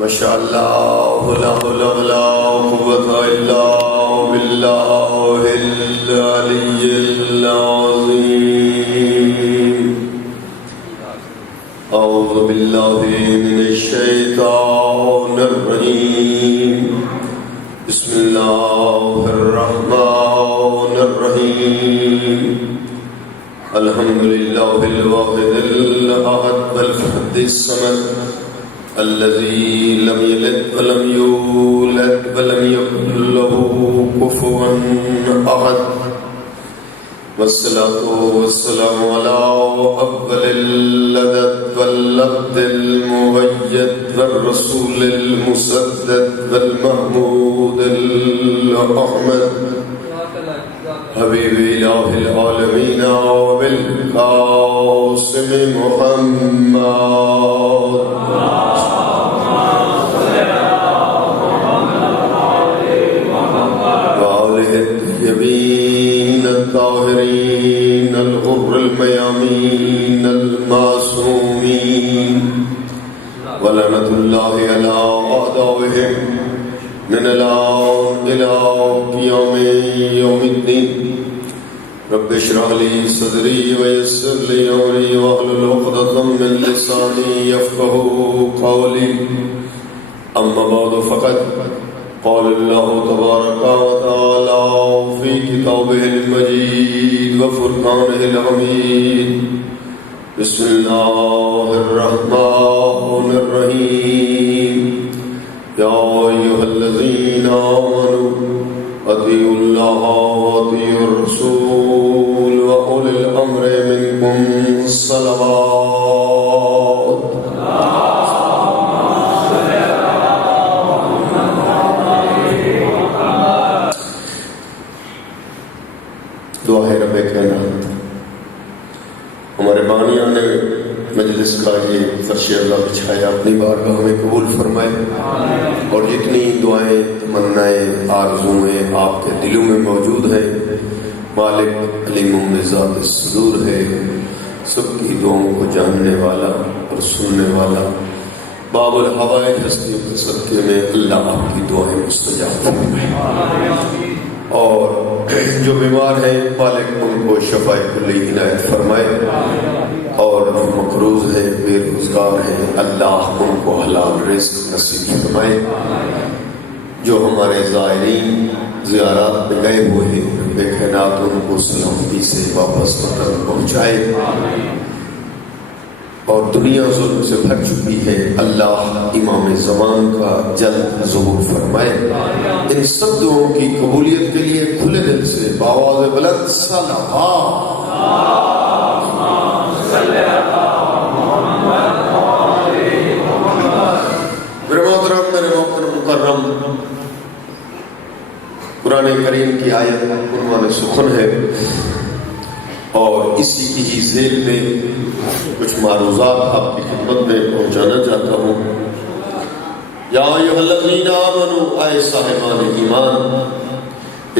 ماشاء اللہ لا حول ولا قوة الا باللہ العلی العظیم. اعوذ باللہ من الشیطان الرجیم. بسم اللہ الرحمن الرحیم. الحمد للہ الواحد الاحد الفرد الصمد الذي لم يلد ولم يولد ولم يكن له كفوا أحد. والصلاة والسلام على أفضل العدد والعبد المؤيد والرسول المسدد والمحمود الأحمد حبيب إله العالمين وبالقاسم محمد وآله الطيبين الطاهرين الغر الميامين المعصومين ولعنة الله على أعدائهم من الآن إلى يوم الدين. رب اشرح لي صدري ويسر لي أمري واحلل عقدة من لساني يفقهوا قولي. أما بعد فقد قال الله تبارك وتعالى في كتابه المجيد وفرقانه الحميد. بسم الله الرحمن الرحيم. يا أيها الذين آمنوا أطيعوا الله وأطيعوا الرسول وأولي الأمر منكم صلوات. دعا ہے رب کائنات ہمارے بانیوں نے مجلس کا یہ فرش اللہ بچھایا، اپنی بارگاہ میں قبول فرمائے، اور جتنی دعائیں تمنائیں آرزویں آپ کے دلوں میں موجود ہیں، مالک علیم بذات الصدور ہے، سب کی دعاؤں کو جاننے والا اور سننے والا، باب الحوائج ہستیوں کے صدقے میں اللہ آپ کی دعائیں مستجاب فرمائے، اور جو بیمار ہیں مالک ان کو شفائے کلی عنایت فرمائے، اور جو مقروض ہیں بے روزگار ہیں اللہ ان کو حلال رزق نصیب فرمائے. جو ہمارے زائرین زیارات پہ گئے ہوئے ہیں بے کائنات ان کو سلامتی سے واپس وطن پہنچائے، اور دنیا ظلم سے بھر چکی ہے اللہ امام زمان کا جلد ظہور فرمائے. ان سب دعاؤں کی قبولیت کے لیے کھلے دل سے بآواز بلند صلوات. میرے محترم مکرم، قرآن کریم کی آیت عنوان سخن ہے، اور اسی کی ہی ذیل میں کچھ معروضات آپ کی خدمت میں پہنچانا چاہتا ہوں. یا ایھا الذین آمنوا، اے صاحبان ایمان،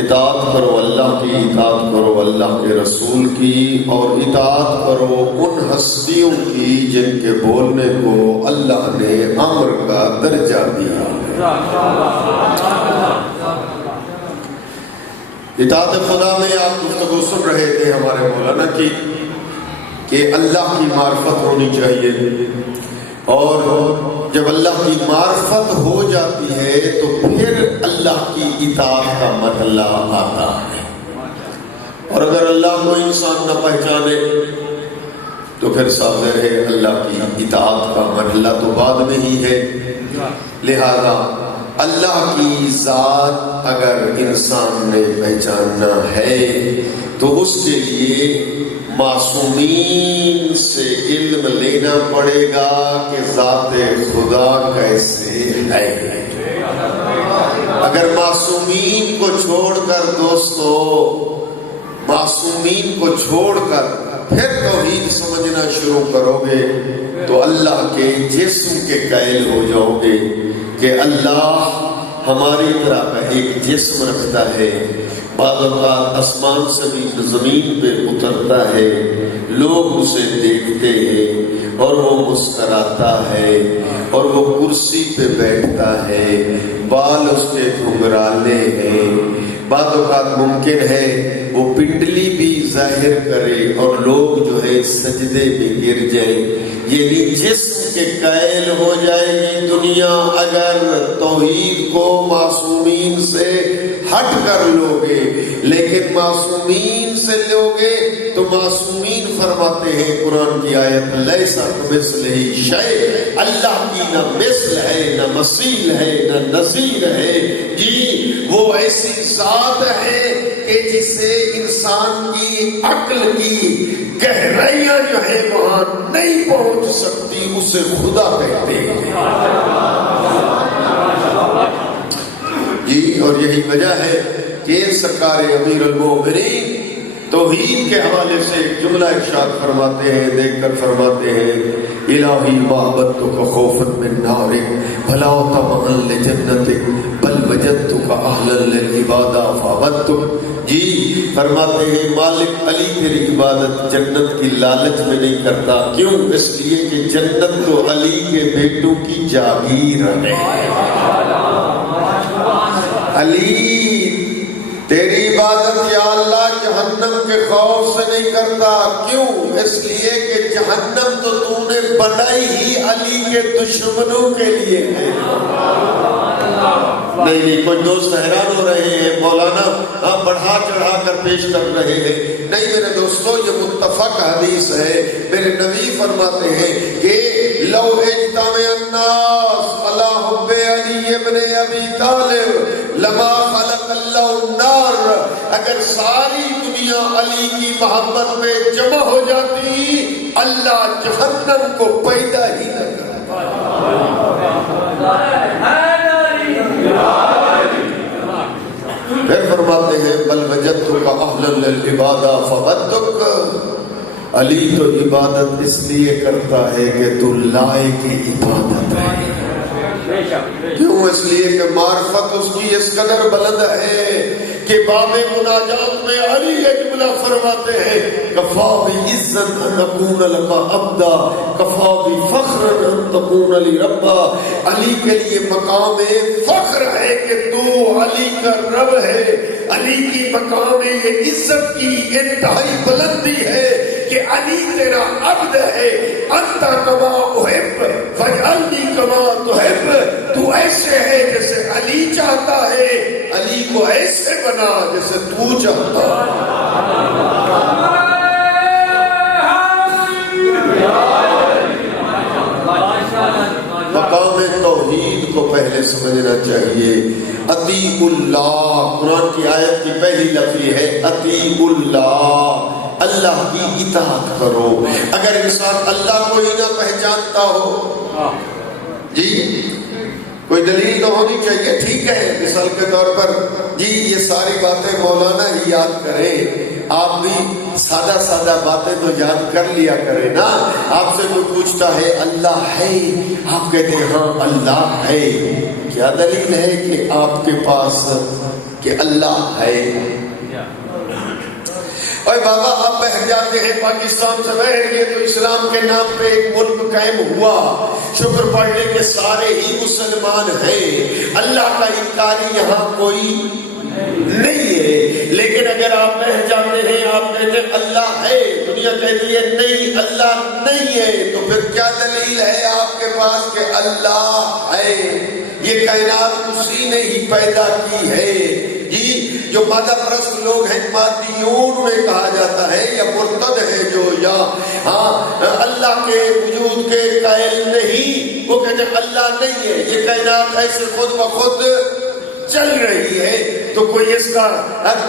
اطاعت کرو اللہ کی، اطاعت کرو اللہ کے رسول کی، اور اطاعت کرو ان ہستیوں کی جن کے بولنے کو اللہ نے امر کا درجہ دیا. اطاعت خدا میں آپ گفتگو سن رہے تھے ہمارے مولانا کی کہ اللہ کی معرفت ہونی چاہیے، اور جب اللہ کی معرفت ہو جاتی ہے تو پھر اللہ کی اطاعت کا مرحلہ آتا ہے، اور اگر اللہ کو انسان نہ پہچانے تو پھر ظاہر ہے اللہ کی اطاعت کا مرحلہ تو بعد میں ہی ہے. لہذا اللہ کی ذات اگر انسان نے پہچاننا ہے تو اس کے لیے معصومین سے علم لینا پڑے گا کہ ذات خدا کیسے ہے. اگر معصومین کو چھوڑ کر دوستو، معصومین کو چھوڑ کر پھر توحید سمجھنا شروع کرو گے تو اللہ کے جسم کے قائل ہو جاؤ گے کہ اللہ ہماری طرح کا ایک جسم رکھتا ہے، بعض اوقات آسمان سے بھی زمین پہ اترتا ہے، لوگ اسے دیکھتے ہیں اور وہ مسکراتا ہے اور وہ کرسی پہ بیٹھتا ہے، بال اس کے گھنگرانے ہیں، بعض اوقات ممکن ہے وہ پنڈلی بھی ظاہر کرے اور لوگ جو ہے سجدے میں گر جائیں، یعنی جسم کے قائل ہو جائے گی دنیا اگر توحید کو معصومین سے ہٹ کر لوگے، لیکن معصومین سے لوگے تو معصومین فرماتے ہیں قرآن کی آیت لیس کمثلہ شیء، اللہ کی نہ مثل ہے نہ مثیل ہے نہ نظیر ہے، جی وہ ایسی ذات ہے کہ جسے انسان کی عقل کی گہرائیاں جو ہے وہاں نہیں پہنچ سکتی، اسے خدا کہتے ہیں جی۔ اور یہی وجہ ہے کہ سرکار امیر المومنین توحید کے حوالے سے ایک جملہ ارشاد فرماتے ہیں، دیکھ کر فرماتے ہیں الہی محبتک خوفا من نارک بھلا طمعا لجنتک بل وجدتک اہلا للعبادہ فعبدتک، جی فرماتے ہیں مالک علی تیری عبادت جنت کی لالچ میں نہیں کرتا، کیوں؟ اس لیے کہ جنت تو علی کے بیٹوں کی جاگیر ہے، علی تیری عبادت یا اللہ جہنم کے خوف سے نہیں کرتا، کیوں؟ اس لیے کہ جہنم تو تو نے بنائی ہی علی کے دشمنوں کے لیے ہے۔ نہیں کوئی دوست حیران ہو رہے ہیں مولانا بڑھا چڑھا کر پیش کر رہے ہیں، نہیں میرے دوستو یہ متفق حدیث ہے، میرے نبی فرماتے ہیں کہ لو اجتمع الناس علی حب علی ابن ابی طالب لما خلق اللہ النار، اگر ساری دنیا علی کی محبت میں جمع ہو جاتی اللہ جہنم کو پیدا ہی نہ کرتا۔ پھر فرماتے ہیں بل وجدتک اہلا للعبادہ فعبدتک، علی تو عبادت اس لیے کرتا ہے کہ تو لائق عبادت ہے، کیوں؟ اس لیے کہ معرفت اس کی اس قدر بلند ہے کہ باب مناجات میں علی یہ جملہ فرماتے ہیں کفا بعزت ان اکون لک عبدا کفا بفخر ان تکون لی ربا، علی کے لیے مقام فخر ہے کہ تو علی کا رب ہے، علی کی مقام یہ عزت کی انتہائی بلندی ہے کہ علی تیرا عبد ہے، انت کما احب فاجعلنی کما تحب، تو ایسے ہے جیسے علی چاہتا ہے، علی کو ایسے بنا جیسے تو چاہتا ہے۔ مقام توحید کو پہلے سمجھنا چاہیے، اطیعوا اللہ، قرآن کی آیت کی پہلی لفظ ہے اطیعوا اللہ، اللہ کی اطاعت کرو۔ اگر انسان اللہ کو ہی نہ پہچانتا ہو، جی کوئی دلیل تو ہونی چاہیے، ٹھیک ہے مثال کے طور پر جی یہ ساری باتیں مولانا ہی یاد کریں، آپ بھی سادہ سادہ باتیں تو یاد کر لیا کریں نا۔ آپ سے کوئی پوچھتا ہے اللہ ہے، آپ کہتے ہیں ہاں اللہ ہے، کیا دلیل ہے کہ آپ کے پاس کہ اللہ ہے؟ اور بابا آپ بہر جاتے ہیں پاکستان سے بہر گئے تو اسلام کے نام پہ ایک ملک قائم ہوا، شکر پڑھنے کے سارے ہی مسلمان ہیں، اللہ کا انکاری یہاں کوئی نہیں ہے، لیکن اگر آپ بہر جاتے ہیں آپ کہتے ہیں اللہ ہے، دنیا کہتی ہے نہیں اللہ نہیں ہے، تو پھر کیا دلیل ہے آپ کے پاس کہ اللہ ہے؟ یہ کائنات اسی نے ہی پیدا کی ہے جی۔ جو مادہ پرست لوگ ہیں مادیون انہیں کہا جاتا ہے، یا مرتد ہے جو یا اللہ کے وجود کے قائل نہیں، وہ کہتے ہیں اللہ نہیں ہے، یہ کائنات ایسے خود بخود چل رہی ہے، تو کوئی اس کا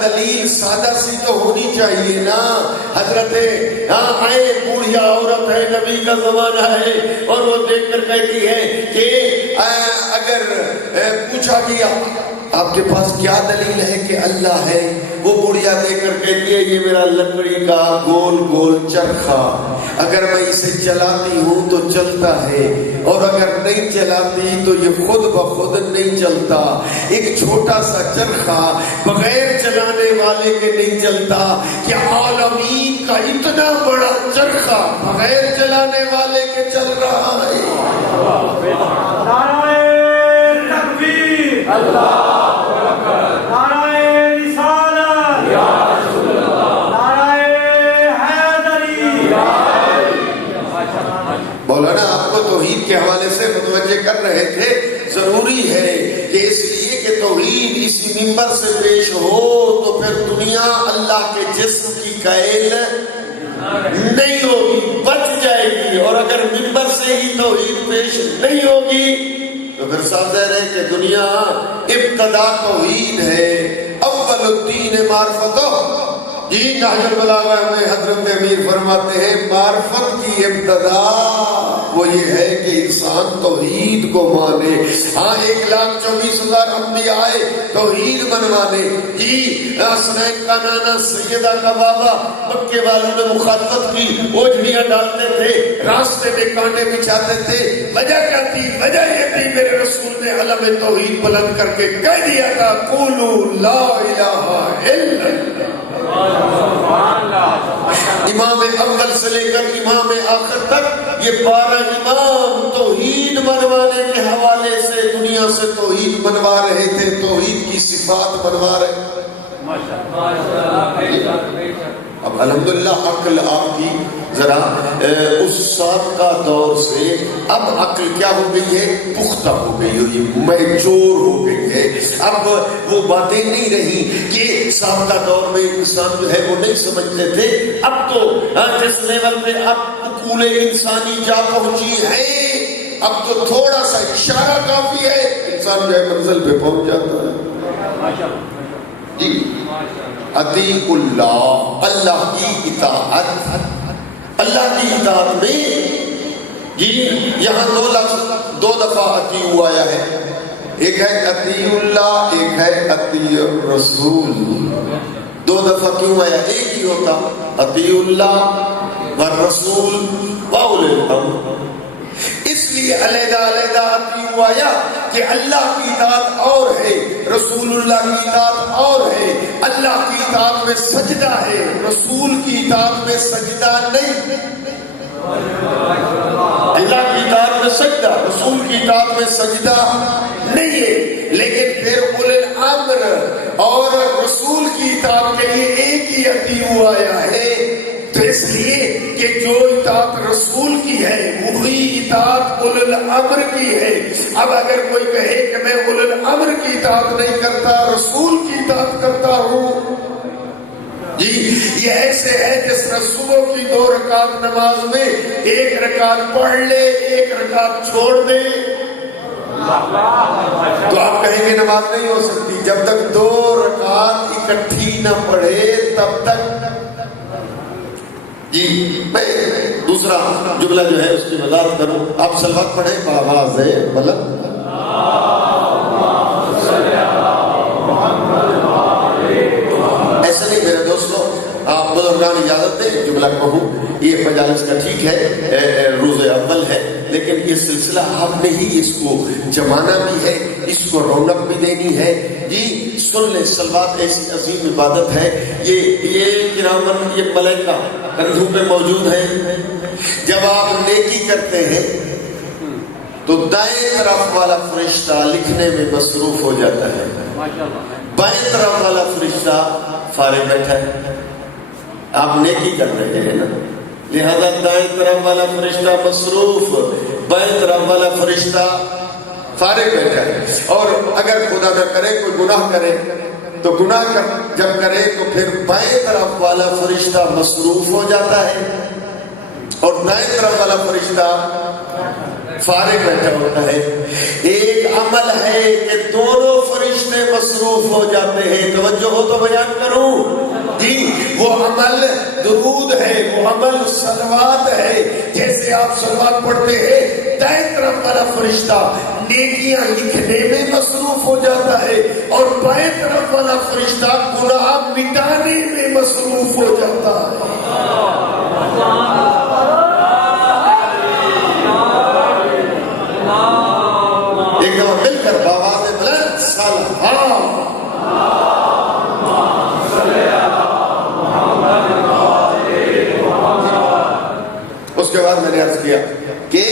دلیل سادہ سی تو ہونی چاہیے نا۔ حضرت آئے بوڑھیا عورت ہے، نبی کا زمانہ ہے، اور وہ دیکھ کر کہتی ہے کہ اگر پوچھا گیا آپ کے پاس کیا دلیل ہے کہ اللہ ہے، وہ بڑھیا دے کر کہتی ہے یہ میرا لکڑی کا گول گول چرخا اگر میں اسے چلاتی ہوں تو چلتا ہے، اور اگر نہیں چلاتی تو یہ خود بخود نہیں چلتا۔ ایک چھوٹا سا چرخہ بغیر چلانے والے کے نہیں چلتا، کہ عالمین کا اتنا بڑا چرخہ بغیر چلانے والے کے چل رہا ہے۔ نعرہ تکبیر، اللہ اکبر، نعرہ رسالت، یا رسول اللہ، نعرہ حیدری۔ مولانا آپ کو توحید کے حوالے سے متوجہ کر رہے تھے، ضروری ہے کہ اس لیے کہ توحید اسی منبر سے پیش ہو تو پھر دنیا اللہ کے جسم کی قائل نہیں ہوگی، بچ جائے گی، اور اگر منبر سے ہی توحید پیش نہیں ہوگی تو پھر صاف ظاہر ہے کہ دنیا ابتدا توحید ہے، اول الدین معرفتہ۔ جی نہج البلاغہ میں حضرت امیر فرماتے ہیں معرفت کی ابتدا وہ یہ ہے کہ انسان توحید کو مانے۔ ہاں 1,24,000 انبیاء آئے توحید منوانے۔ جی حسنین کا نانا سیدہ کا بابا، مکے والوں نے مخالفت کی، اوجھڑیاں ڈالتے تھے، راستے میں کانٹے بچھاتے تھے۔ وجہ کیا تھی؟ وجہ یہ تھی میرے رسول نے علم توحید بلند کر کے کہہ دیا تھا قولوا لا الہ الا اللہ۔ امام اول سے لے کر امام آخر تک یہ 12 امام توحید منوانے کے حوالے سے دنیا سے توحید منوا رہے تھے، توحید کی صفات منوا رہے۔ اب الحمدللہ عقل آپ کی ذرا اس سابقہ دور سے اب عقل کیا ہو گئی ہے؟ پختہ ہو گئی ہے، میچور ہو گئی ہے۔ اب وہ باتیں نہیں رہی کہ سابقہ دور میں انسان جو ہے وہ نہیں سمجھتے تھے۔ اب تو جس لیول پہ اب عقول انسانی جا پہنچی ہے، اب تو تھوڑا سا اشارہ کافی ہے، انسان جو ہے منزل پہ پہنچ جاتا ہے۔ جی اطیع اللہ، اللہ کی اطاعت، اللہ کی اطاعت میں جی یہاں دو لفظ 2 دفعہ اطیع آیا ہے، ایک ہے اطیع اللہ، ایک ہے اطیع الرسول۔ 2 دفعہ کیوں آیا؟ ایک ہی ہوتا اطیع اللہ والرسول واولی الامر۔ اس لیے علیحدہ علیحدہ اطیع آیا کہ اللہ کی اطاعت اور ہے، رسول اللہ کی اطاعت اور ہے۔ اللہ کی اطاعت میں سجدہ ہے، رسول کی اطاعت میں سجدہ نہیں۔ اللہ کی اطاعت میں سجدہ، رسول کی اطاعت میں سجدہ نہیں ہے۔ لیکن پھر اولی الامر اور رسول کی اطاعت کے لیے ایک ہی اطیع آیا ہے۔ تو اس لیے کہ جو اطاعت رسول کی ہے وہی اطاعت اولی الامر کی ہے۔ اب اگر کوئی کہے کہ میں اولی الامر کی اطاعت نہیں کرتا، رسول کی اطاعت کرتا ہوں، جی یہ ایسے ہے جس طرح صبح کی 2 رکعت نماز میں 1 رکعت پڑھ لے، 1 رکعت چھوڑ دے، تو آپ کہیں گے نماز نہیں ہو سکتی۔ جب تک 2 رکعت اکٹھی نہ پڑھے تب تک۔ جی میں دوسرا جملہ جو ہے اس کی وضاحت کروں، آپ صلوات پڑھیں بآواز بلند۔ ایسا نہیں میرے دوستو، آپ بزرگان اجازت دیں جملہ کہوں، یہ مجالس کا ٹھیک ہے، روز اول ہے، لیکن یہ سلسلہ آپ نے ہی اس کو جمانا بھی ہے، اس کو رونق بھی دینی ہے۔ جی سن لیں، صلوات ایسی عظیم عبادت ہے، یہ کرامن، یہ ملائکہ کندھوں پہ موجود ہیں۔ جب آپ نیکی کرتے ہیں تو دائیں طرف والا فرشتہ لکھنے میں مصروف ہو جاتا ہے، بائیں طرف والا فرشتہ فارغ بیٹھا ہے۔ آپ نیکی کر رہے ہیں نا، لہذا دائیں طرف والا فرشتہ مصروف، بائیں طرف والا فرشتہ فارغ بیٹھا ہے۔ اور اگر خدا نہ کرے کوئی گناہ کرے تو گناہ جب کرے تو پھر بائیں طرف والا فرشتہ مصروف ہو جاتا ہے اور دائیں طرف والا فرشتہ فارغ بیٹھا ہوتا ہے۔ ایک عمل ہے کہ دونوں فرشتے مصروف ہو جاتے ہیں، توجہ ہو تو بیان کروں جی، وہ عمل درود ہے، وہ عمل صلوات ہے۔ جیسے آپ صلوات پڑھتے ہیں، دائیں طرف والا فرشتہ نیکیاں لکھنے میں مصروف ہو جاتا ہے اور بائیں طرف والا فرشتہ گناہ مٹانے میں مصروف ہو جاتا ہے۔ اس کے بعد میں نے عرض کیا کہ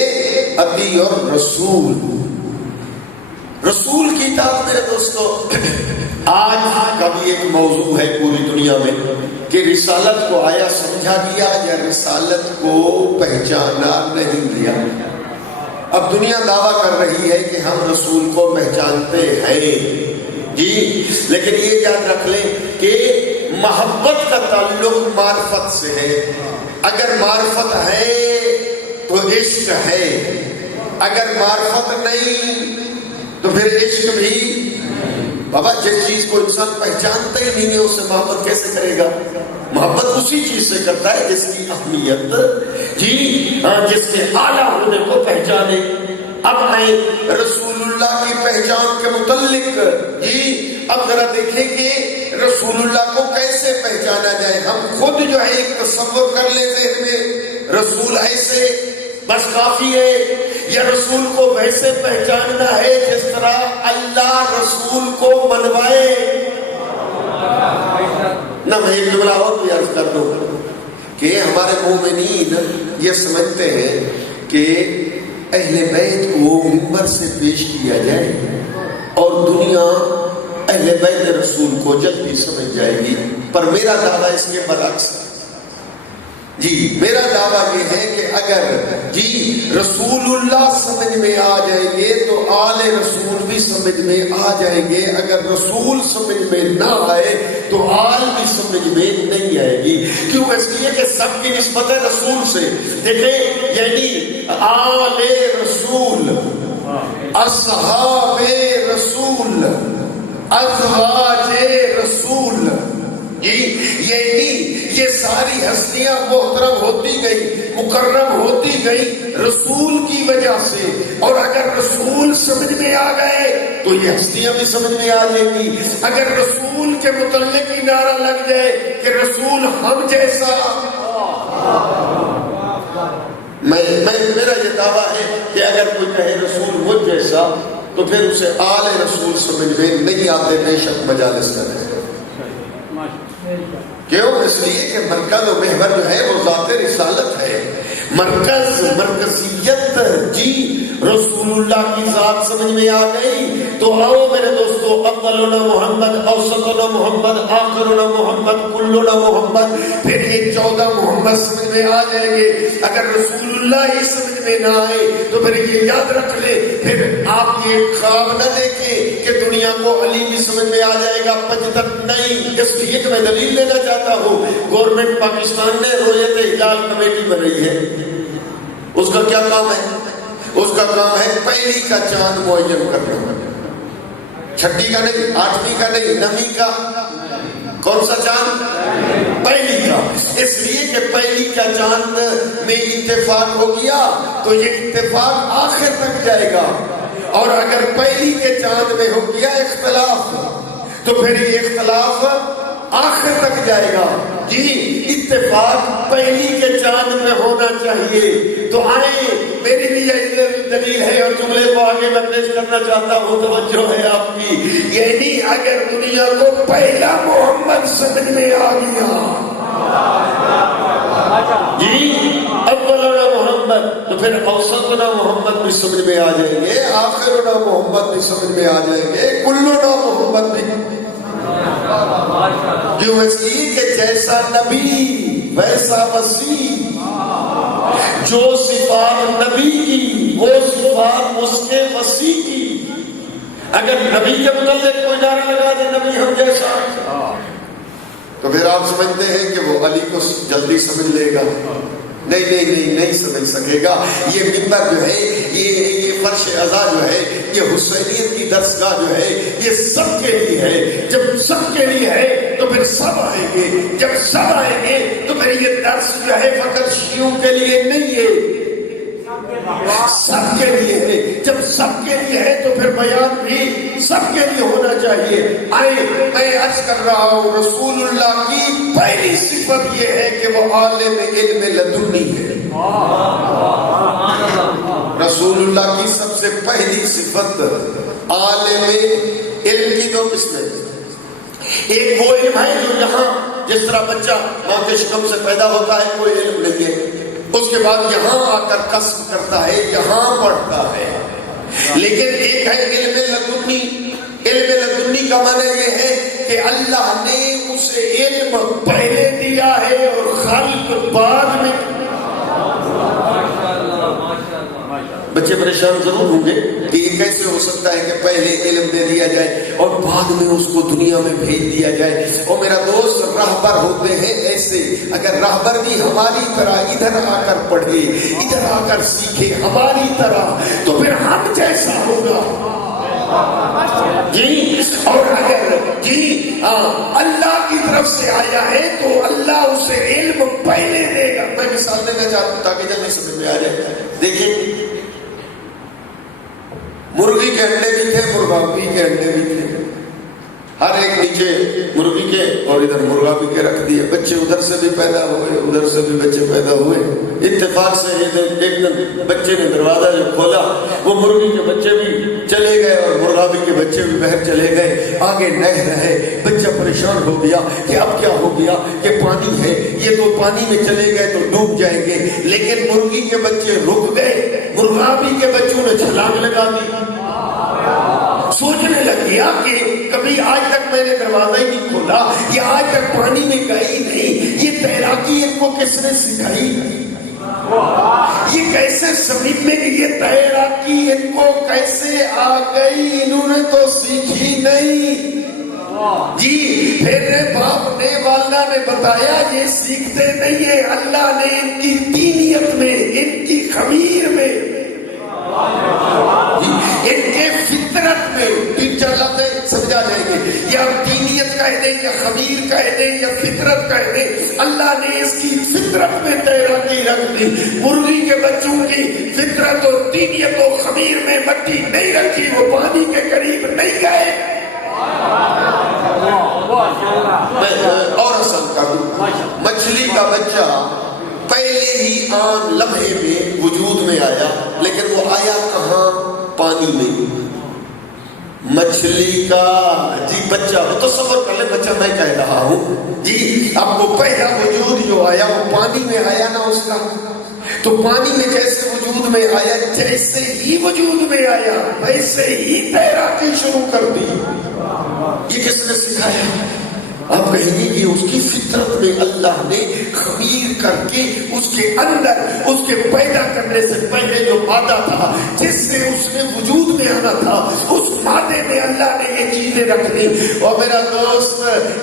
اطیع الرسول، رسول کی اطاعت میرے دوستو آج کا بھی ایک موضوع ہے پوری دنیا میں کہ رسالت کو آیا سمجھا گیا یا رسالت کو پہچانا نہیں گیا۔ اب دنیا دعویٰ کر رہی ہے کہ ہم رسول کو پہچانتے ہیں جی، لیکن یہ یاد رکھ لیں کہ محبت کا تعلق معرفت سے ہے۔ اگر معرفت ہے تو عشق ہے، اگر معرفت نہیں تو پھر عشق بھی۔ بابا جس چیز کو انسان پہچانتا ہی نہیں ہے اس سے محبت کیسے کرے گا؟ محبت اسی چیز سے کرتا ہے جس کی اہمیت جی جس کے اعلیٰ ہونے کو پہچانے۔ اب آئے رسول اللہ کی پہچان کے متعلق جی، اب ذرا دیکھیں کہ رسول اللہ کو کیسے پہچانا جائے۔ ہم خود جو ہے ایک تصور کر لیں ذہن میں، رسول ایسے بس کافی ہے، یا رسول کو ویسے پہچاننا ہے جس طرح اللہ رسول کو منوائے۔ نہ میں ایک جملہ اور بھی عرض کر دوں کہ ہمارے مومنین یہ سمجھتے ہیں کہ اہل بیت کو منبر سے پیش کیا جائے اور دنیا اہل بیت رسول کو جلدی سمجھ جائے گی، پر میرا دعویٰ اس کے برعکس ہے جی۔ میرا دعویٰ یہ ہے کہ اگر جی رسول اللہ سمجھ میں آ جائیں گے تو آل رسول بھی سمجھ میں آ جائیں گے، اگر رسول سمجھ میں نہ آئے تو آل بھی سمجھ میں نہیں آئے گی۔ کیوں؟ اس لیے کہ سب کی نسبت ہے رسول سے۔ دیکھیں یعنی آل رسول، اصحاب رسول، ازواج رسول جی، یہ ساری ہستیاں محترم ہوتی گئی، مکرم ہوتی گئی رسول کی وجہ سے، اور اگر رسول سمجھ میں آ گئے تو یہ ہستیاں بھی سمجھ میں آ جائیں گی۔ اگر رسول کے متعلق ہی نعرہ لگ جائے کہ رسول ہم جیسا، میرا یہ دعویٰ ہے کہ اگر کوئی کہے رسول مجھ جیسا تو پھر اسے آل رسول سمجھ میں نہیں آتے، بے شک مجالس کرے۔ کیوں؟ اس لیے کہ مرکز و محور جو ہے وہ ذات رسالت ہے۔ مرکزیت جی رسول اللہ کی ذات سمجھ میں آ گئی تو آؤ میرے دوستو، اولنا محمد، اوسطنا محمد، آخرنا محمد، کلنا محمد، پھر یہ 14 محمد سمجھ میں آ جائیں گے۔ اگر رسول اللہ ہی سمجھ میں نہ آئے تو پھر یہ یاد رکھ لے، پھر آپ یہ خواب نہ دیکھیں کہ دنیا کو علی بھی سمجھ میں آ جائے گا، پنجتن نہیں۔ اس لیے کہ میں دلیل لینا چاہتا ہوں، گورنمنٹ پاکستان نے رویت ہلال کمیٹی بنائی ہے، اس کا کیا کام ہے؟ اس کا کام ہے پہلی کا چاند معین کرنا، چھٹی کا نہیں، آٹھویں کا نہیں، نویں کا۔ کون سا چاند؟ پہلی کا۔ اس لیے کہ پہلی کا چاند میں اتفاق ہو گیا تو یہ اتفاق آخر تک جائے گا، اور اگر پہلی کے چاند میں ہو گیا اختلاف تو پھر یہ اختلاف آخر تک جائے گا جی۔ اتفاق پہلی کے چاند میں ہونا چاہیے۔ تو آئیں، میری بھی یہ دلیل ہے اور جملے کو آگے میں پیش کرنا چاہتا ہوں، توجہ ہے آپ کی۔ یعنی اگر دنیا کو پہلا محمد سمجھ میں آ گیا جی، اولنا محمد، تو پھر اوسطنا محمد بھی سمجھ میں آ جائیں گے، آخرنا محمد بھی سمجھ میں آ جائیں گے، کلنا محمد بھی۔ کیوں؟ اس لیے کہ جیسا نبی ویسا وسیع، جو صفات نبی کی وہ صفات اس کے وسیع کی۔ اگر نبی کے متعلق کوئی نعرہ لگا دے نبی ہم جیسا، تو پھر آپ سمجھتے ہیں کہ وہ علی کو جلدی سمجھ لے گا؟ نہیں سمجھ سکے گا۔ یہ منبر جو ہے، یہ فرش عزا جو ہے، یہ حسینیت کی درسگاہ جو ہے، یہ سب کے لیے ہے۔ جب سب کے لیے ہے تو پھر سب آئیں گے، جب سب آئیں گے تو پھر یہ درس جو ہے فقط شیعوں کے لیے نہیں ہے، سب کے لیے ہے۔ جب سب کے لیے ہے تو پھر بیان بھی سب کے لیے ہونا چاہیے۔ میں عرض کر رہا ہوں، رسول اللہ کی پہلی صفت یہ ہے کہ وہ عالم علم لدنی ہے۔ رسول اللہ کی سب سے پہلی صفت عالم علم کی دو قسمیں، ایک وہ علم ہے جو یہاں جس طرح بچہ ماں کے شکم سے پیدا ہوتا ہے کوئی علم نہیں ہے، اس کے بعد یہاں آ کر کسب کرتا ہے، یہاں پڑھتا ہے، لیکن ایک ہے علم لدنی۔ علم لدنی کا معنی یہ ہے کہ اللہ نے اسے علم پہلے دیا ہے اور خلق بعد میں۔ بچے پریشان ضرور ہوں گے کہ یہ کیسے ہو سکتا ہے کہ پہلے علم دے دیا جائے اور بعد میں اس کو دنیا میں بھیج دیا جائے۔ اور میرا دوست راہبر ہوتے ہیں ایسے، اگر راہبر بھی ہماری طرح ادھر آ کر پڑھے، ادھر آ کر سیکھے ہماری طرح، تو پھر ہم جیسا ہوگا جی۔ اور اگر جی اللہ کی طرف سے آیا ہے تو اللہ اسے علم پہلے دے گا۔ میں مثال دینا چاہتا ہوں تاکہ جلدی سمجھ میں آ جائے۔ دیکھیں مرغی کے انڈے بھی تھے، مرغابی کے انڈے بھی تھے، ہر ایک نیچے مرغی کے اور ادھر مرغابی کے رکھ دیے، بچے ادھر سے بھی پیدا ہوئے ادھر سے بھی بچے پیدا ہوئے۔ اتفاق سے ایک دن بچے نے دروازہ جو کھولا وہ مرغی کے بچے بھی چلے گئے اور مرغابی کے بچے بھی باہر چلے گئے، آگے نہر ہے۔ بچہ پریشان ہو گیا کہ اب کیا ہو گیا کہ پانی ہے، یہ تو پانی میں چلے گئے تو ڈوب جائیں گے، لیکن مرغی کے بچے رک گئے، مرغابی کے بچوں نے چھلانگ لگا دی۔ سوچنے لگ گیا کہ کبھی آج تک میں نے دروازہ ہی نہیں کھولا، یہ آج تک پانی میں گئی نہیں، یہ تیراکی ان کو کس نے سکھائی، یہ کیسے سمجھ میں کہ یہ تیراکی ان کو کیسے آ گئی، انہوں نے تو سیکھی نہیں جی۔ پھر باپ نے والدہ نے بتایا یہ سیکھتے نہیں ہے، اللہ نے ان کی دینیت میں، ان کی خمیر میں، ان کے فطرت میں، تین چار لفظ سمجھا جائیں گے، یا دینیت کہہ دیں یا خمیر کہہ دیں یا فطرت کہہ دیں، اللہ نے اس کی فطرت میں تیراکی رکھ دی۔ مرغی کے بچوں کی فطرت اور دینیت و خمیر میں مٹی نہیں رکھی، وہ پانی کے قریب نہیں گئے۔ اور اصل کا مچھلی کا بچہ پہلے ہی آن لمحے میں وجود میں آیا، لیکن وہ آیا کہاں؟ پانی میں۔ مچھلی کا جی بچہ، وہ تصور کر لیں بچہ میں کہہ رہا ہوں جی، اب وہ پہلا وجود جو آیا وہ پانی میں آیا نا اس کا، تو پانی میں جیسے وجود میں آیا، جیسے ہی وجود میں آیا ویسے ہی تیراکی شروع کر دی۔ یہ کس نے سکھایا؟ آپ کہیں گے کہ اس کی فطرت میں اللہ نے خمیر کر کے اس کے اندر، اس کے پیدا کرنے سے پہلے جو مادہ تھا جس سے اس نے وجود میں آنا تھا، اس مادے میں اللہ نے یہ چیزیں رکھ دی۔ اور میرا دوست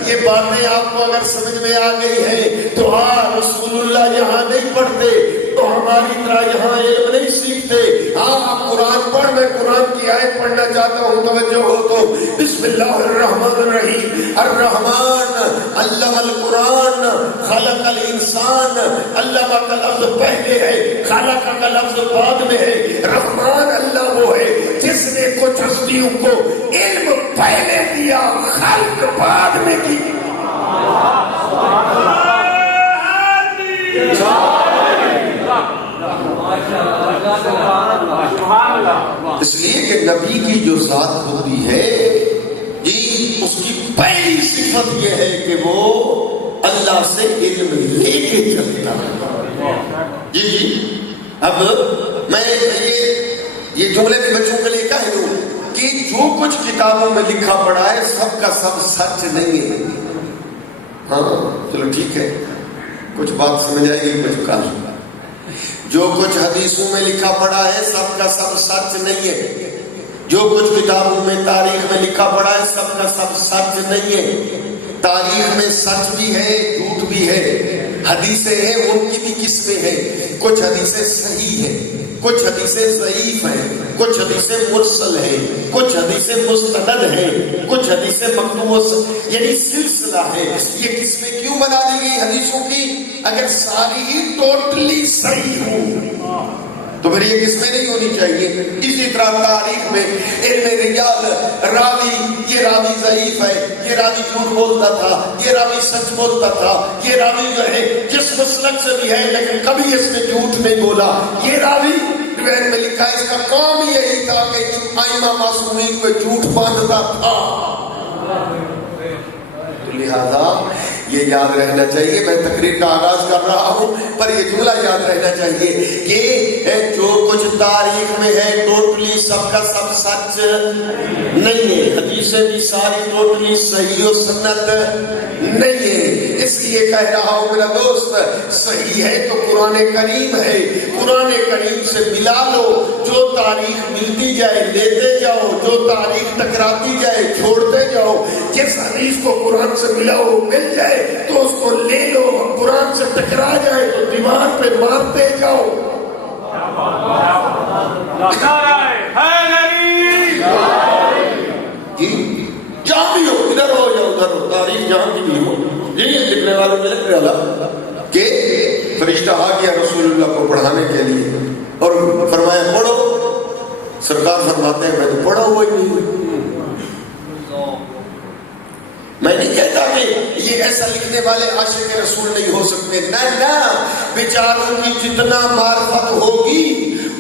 یہ باتیں آپ کو اگر سمجھ میں آ گئی ہے تو رسول اللہ یہاں نہیں پڑھتے تو ہماری طرح یہاں علم نہیں سیکھتے۔ آپ قرآن پڑھ، میں قرآن کی آیت پڑھنا چاہتا ہوں، توجہ ہو تو۔ بسم اللہ الرحمن الرحیم۔ الرحمن علم القرآن خلق الانسان۔ علم کا لفظ پہلے ہے، خلق کا لفظ بعد میں ہے۔ رحمان اللہ وہ ہے جس نے کچھ ہستیوں کو علم پہلے دیا، خلق بعد میں کی۔ اس لیے کہ نبی کی جو ذات ہوتی ہے جی، اس کی پہلی صفت یہ ہے کہ وہ اللہ سے علم لے کے چلتا ہے جی جی۔ اب میں یہ جملے بھی بچوں کے لیے کہہ دوں کہ جو کچھ کتابوں میں لکھا پڑا ہے سب کا سب سچ نہیں ہے۔ ہاں چلو ٹھیک ہے، کچھ بات سمجھ آئے گی کچھ کل۔ جو کچھ حدیثوں میں لکھا پڑا ہے سب کا سب سچ نہیں ہے، جو کچھ کتابوں میں تاریخ میں لکھا پڑا ہے سب کا سب سچ نہیں ہے۔ تاریخ میں سچ بھی ہے، جھوٹ بھی ہے، حدیثیں ہیں ان کی بھی قسمیں ہیں، کچھ حدیثیں صحیح ہیں، کچھ حدیثیں ضعیف ہیں، کچھ حدیثیں مرسل ہیں، کچھ حدیثیں مستند ہیں، کچھ حدیثیں مقطوع، یعنی سلسلہ ہے۔ یہ قسمیں کیوں بنا دی گئی حدیثوں کی؟ اگر ساری ہی ٹوٹلی صحیح ہوں تو پھر یہ قسمیں نہیں ہونی چاہیے۔ اسی طرح تاریخ میں علم رجال، راوی، یہ راوی ضعیف ہے، یہ راوی جھوٹ بولتا تھا، یہ راوی سچ بولتا تھا، یہ راوی جو ہے جس مسلک سے بھی ہے لیکن کبھی اس نے جھوٹ نہیں بولا، یہ راوی بین میں لکھا ہے اس کا کام یہی تھا کہ ائمہ معصومین کو جھوٹ باندھتا تھا. لہذا یہ یاد رہنا چاہیے. میں تقریر کا آغاز کر رہا ہوں پر یہ جملہ یاد رہنا چاہیے کہ جو کچھ تاریخ میں ہے ٹوٹلی سب کا سب سچ نہیں ہے. حدیثیں بھی ساری ٹوٹلی صحیح و سنت نہیں ہے. اس لیے کہہ رہا ہوں میرا دوست, صحیح ہے تو قرآن کریم ہے, قرآن کریم سے ملا لو. جو تاریخ ملتی جائے لیتے جاؤ, جو تاریخ ٹکراتی جائے چھوڑتے جاؤ. جس حدیث کو قرآن سے ملا ہو مل جائے تو اس کو لے لو, قرآن سے ٹکرا جائے تو دیوار پہ مارتے جاؤ. جی جہاں بھی ہو, ادھر ہو یا ادھر ہو, تاریخ جہاں بھی ہو. جی لکھنے والوں میں لکھنے والا کہ فرشتہ آ گیا رسول اللہ کو پڑھانے کے لیے اور فرمایا پڑھو. سرکار فرماتے ہیں میں تو پڑھا ہوا ہی نہیں. میں نہیں کہتا کہ یہ ایسا لکھنے والے عاشق رسول نہیں ہو سکتے, نہ بیچاروں کی جتنا معرفت ہوگی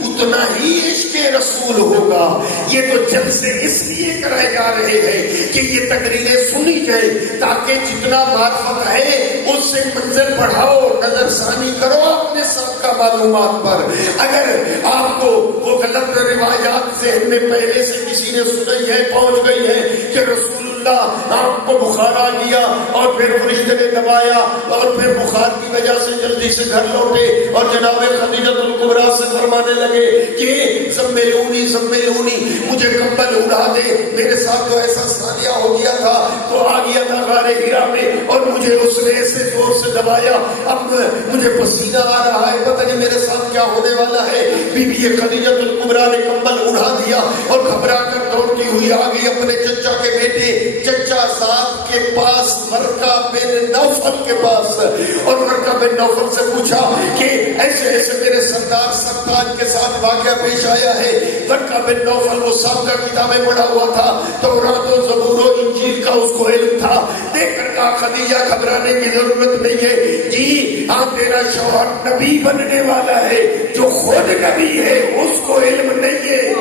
اتنا ہی عشق رسول ہوگا. یہ تو جب سے اس لیے کرائے جا رہے ہیں کہ یہ تقریریں سنی جائے تاکہ جتنا معرفت ہے اس سے منظر بڑھاؤ, نظر ثانی کرو اپنے ساتھ کا معلومات پر. اگر آپ کو وہ غلط روایات ذہن میں پہلے سے کسی نے سنی ہے, پہنچ گئی ہے کہ رسول آپ کو بخار آ گیا اور پھر فرشتے نے دبایا اور پھر بخار کی وجہ سے جلدی سے گھر لوٹے اور جناب خدیجہ الکبریٰ سے فرمانے لگے کہ زملونی مجھے کمبل اڑا دے. میرے ساتھ تو ایسا ثانیہ ہو گیا تھا, تو آ گیا تھا غار ہرا میں اور مجھے اس نے ایسے زور سے دبایا, اب مجھے پسینہ آ رہا ہے, پتہ نہیں میرے ساتھ کیا ہونے والا ہے. بی بی خدیجہ الکبریٰ نے کمبل اڑا دیا اور گھبرا کر دوڑتی ہوئی آ گئی اپنے چچا کے بیٹے چچا صاحب کے پاس, ورقہ بن نوفل کے پاس, اور ورقہ بن نوفل سے پوچھا کہ ایسے ایسے میرے سردار سرتاج کے ساتھ واقعہ پیش آیا ہے. ورقہ بن نوفل وہ سابقہ کتابیں پڑھا ہوا تھا, تورات و زبور و انجیل کا اس کو علم تھا. دیکھ کر کہا خدیجہ گھبرانے کی ضرورت نہیں ہے, جی ہاں تیرا شوہر نبی بننے والا ہے, جو خود نبی ہے اس کو علم نہیں ہے.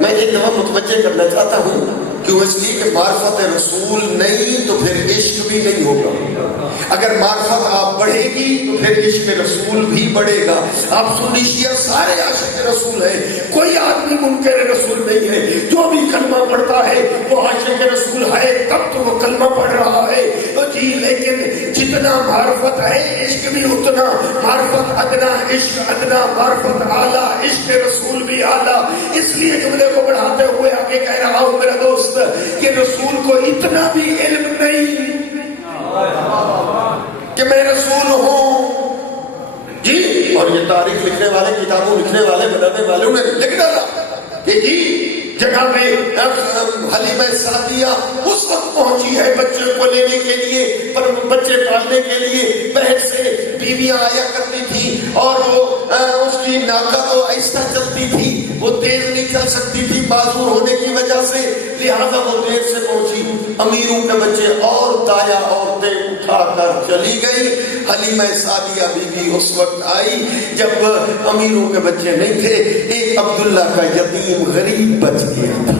میں ایک دفعہ متوجہ کرنا چاہتا ہوں, کیوں اس لیے کہ معرفت رسول نہیں تو پھر عشق بھی نہیں ہوگا. اگر معرفت آپ بڑھے گی تو پھر عشق رسول بھی بڑھے گا. آپ سنی شیعہ سارے عاشق رسول ہیں, کوئی آدمی منکر رسول نہیں ہے. جو بھی کلمہ پڑھتا ہے وہ عاشق رسول ہے, تب تو وہ کلمہ پڑھ رہا ہے. تو جی لیکن جتنا معرفت ہے عشق بھی اتنا. معرفت ادنا, عشق ادنا, معرفت اعلیٰ, عشق رسول بھی اعلیٰ. اس لیے جملے کو بڑھاتے ہوئے آگے کہہ رہا ہوں میرا دوست کہ رسول کو اتنا بھی علم نہیں کہ میں رسول ہوں. جی اور یہ تاریخ لکھنے والے, کتابوں لکھنے والے, بنانے والوں نے لکھ ڈالا کہ جی جگہ میں حلیمہ سعدیہ اس وقت پہنچی ہے بچے کو لینے کے لیے, پر بچے پالنے کے لیے. بہر سے بیویاں آیا کرتی تھی اور وہ اس کی ناکہ تو ایسا چلتی تھی, وہ تیز نہیں چل سکتی تھی معذور ہونے کی وجہ سے, لہذا وہ دیر سے پہنچی. امیروں کے بچے اور دایا عورتیں اٹھا کر چلی گئی. حلیمہ سعدیہ بی بی اس وقت آئی جب امیروں کے بچے نہیں تھے. ایک عبداللہ کا یتیم غریب بچ گیا تھا.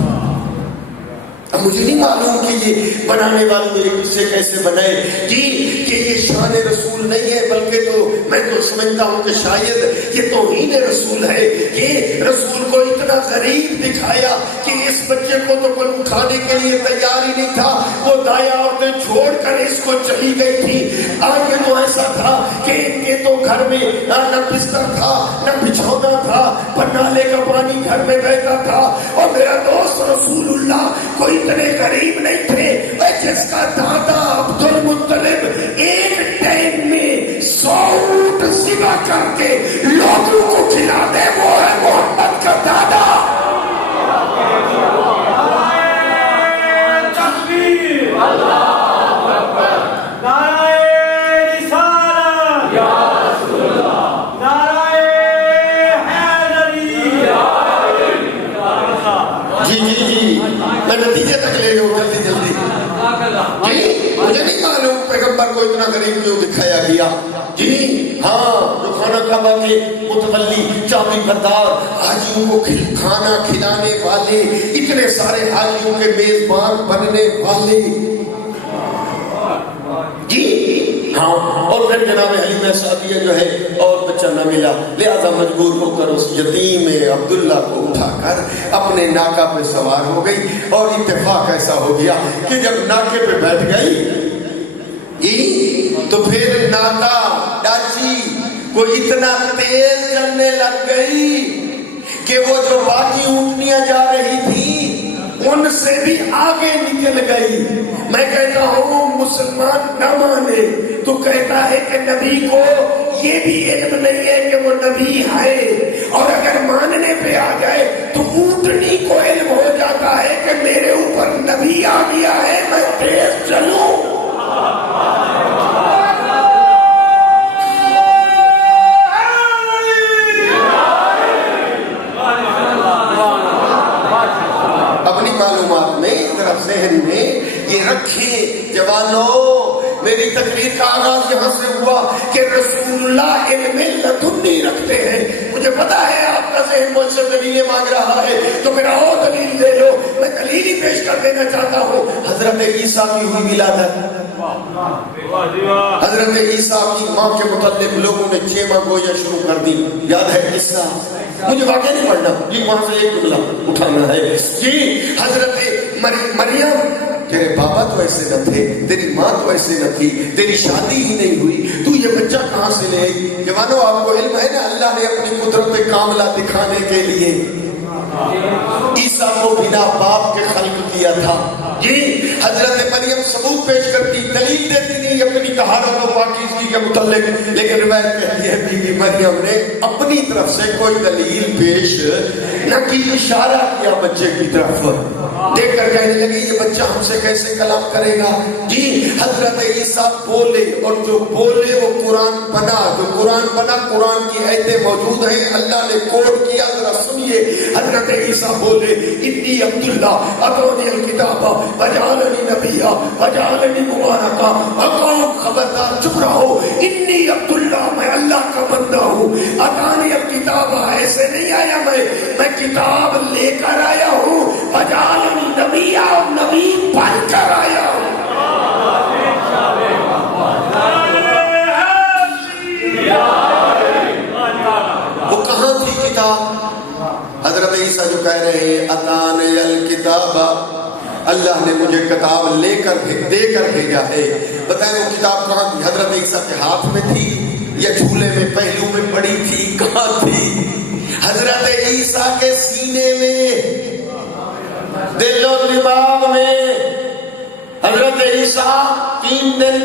اب مجھے نہیں معلوم کہ یہ بنانے والے میرے قصے کیسے بنائے جی کہ یہ شان رسول نہیں ہے, بلکہ تو میں تو سمجھتا ہوں کہ شاید یہ توہین رسول ہے کہ رسول کو اتنا غریب دکھایا کہ اس بچے کو تو کوئی اٹھانے کے لیے تیار ہی نہیں تھا. وہ دایا عورتیں چھوڑ کر اس کو چلی گئی تھی. آگے تو ایسا تھا کہ ان کے تو گھر میں نہ بستر تھا نہ بچھونا تھا, پر نالے کا پانی گھر میں بہتا تھا. اور میرا دوست رسول اللہ کوئی اتنے غریب نہیں تھے. جس کا دادا عبد المطلب ایک ٹائم میں 100 اونٹ ذبح کر کے لوگوں کو کھلا دے, وہ ہے محمد کا دادا. میں نتیجے تک لے لوں جلدی. مجھے نہیں معلوم پیغمبر کو اتنا غریب کیوں دکھایا گیا. جی ہاں، جو خانہ کعبہ کے متولی چابی بردار، حاجیوں کو کھانا کھلانے والے، اتنے سارے حاجیوں کے میزبان بننے والے، جی ہاں، اور پھر جناب حلیمہ سعدیہ جو ہے اور بچہ نہ ملا، لہذا مجبور ہو کر اس یتیم عبداللہ کو اٹھا کر اپنے ناکہ پہ سوار ہو گئی، اور اتفاق ایسا ہو گیا کہ جب ناکے پہ بیٹھ گئی تو پھر ناکہ ڈاچی کو اتنا تیز چلنے لگ گئی کہ وہ جو باقی اونٹنیاں جا رہی تھی ان سے بھی آگے نکل گئی۔ میں کہتا ہوں مسلمان نہ مانے تو کہتا ہے کہ نبی کو یہ بھی علم نہیں ہے کہ وہ نبی ہے، اور اگر ماننے پہ آ جائے تو اونٹنی کو علم ہو جاتا ہے کہ میرے اوپر نبی آ گیا ہے، میں تیز چلوں۔ اپنی معلومات میں طرف ذہن میں یہ رکھیں جوانوں، میری تقریر کا آغاز یہاں سے ہوا کہ رسول اللہ علم لدنی رکھتے ہیں۔ مجھے پتا ہے آپ کا ذہن مجھ سے دلیلیں مانگ رہا ہے تو میرا اور دلیل دے لو، میں دلیل ہی پیش کر دینا چاہتا ہوں۔ حضرت عیسیٰ کی ہوئی ولادت، حضرت عیسیٰ کی ماں کے متعلق لوگوں نے چیمہ گویا شروع کر دی، یاد ہے قصہ؟ مجھے واقعہ نہیں پڑھنا، یہ وہاں سے ایک جملہ اٹھانا ہے۔ یہ حضرت مریم، تیرے بابا تو ایسے نہ تھے، تیری ماں تو ایسے نہ تھی، تیری شادی ہی نہیں ہوئی، تو یہ بچہ کہاں سے لے آئی؟ جوانو آپ کو علم ہے نا، اللہ نے اپنی قدرت کاملہ دکھانے کے لیے عیسیٰ کو بنا باپ کے خلق کیا تھا۔ جی حضرت مریم ثبوت پیش کرتی، دلیل دیتی نہیں اپنی طہارت و پاکیزگی کے متعلق، لیکن روایت کہتی ہے بی بی مریم نے اپنی طرف سے کوئی دلیل پیش نہ کی، اشارہ کیا بچے کی طرف، دیکھ کر کہنے لگی یہ بچہ ہم سے کیسے کلام کرے گا؟ جی حضرت عیسیٰ بولے، اور جو بولے وہ قرآن بنا، جو قرآن بنا، قرآن کی آیتیں موجود ہیں، اللہ نے کوڈ کیا، ذرا سنیے۔ حضرت عیسیٰ بولے انی عبداللہ اتونی الکتاب وجعلنی نبیا وجعلنی مبارکا۔ قوم خبردار چپ رہو، انی عبداللہ، میں اللہ کا بندہ ہوں، اتانی الکتاب، ایسے نہیں آیا میں کتاب لے کر آیا ہوں، وجعلنی نبیا، اور نبی بن کر آیا ہوں۔ وہ کہاں تھی کتاب؟ حضرت عیسیٰ جو کہہ رہے ہیں اتانی الکتاب، اللہ نے مجھے کتاب دے کر بھیجا ہے، بتائیں وہ کتاب کہاں تھی؟ حضرت عیسیٰ کے ہاتھ میں تھی یا جھولے میں پہلو میں پڑی تھی؟ کہاں تھی؟ حضرت عیسیٰ کے سینے میں، دل و دماغ میں۔ حضرت عیسیٰ 3 دن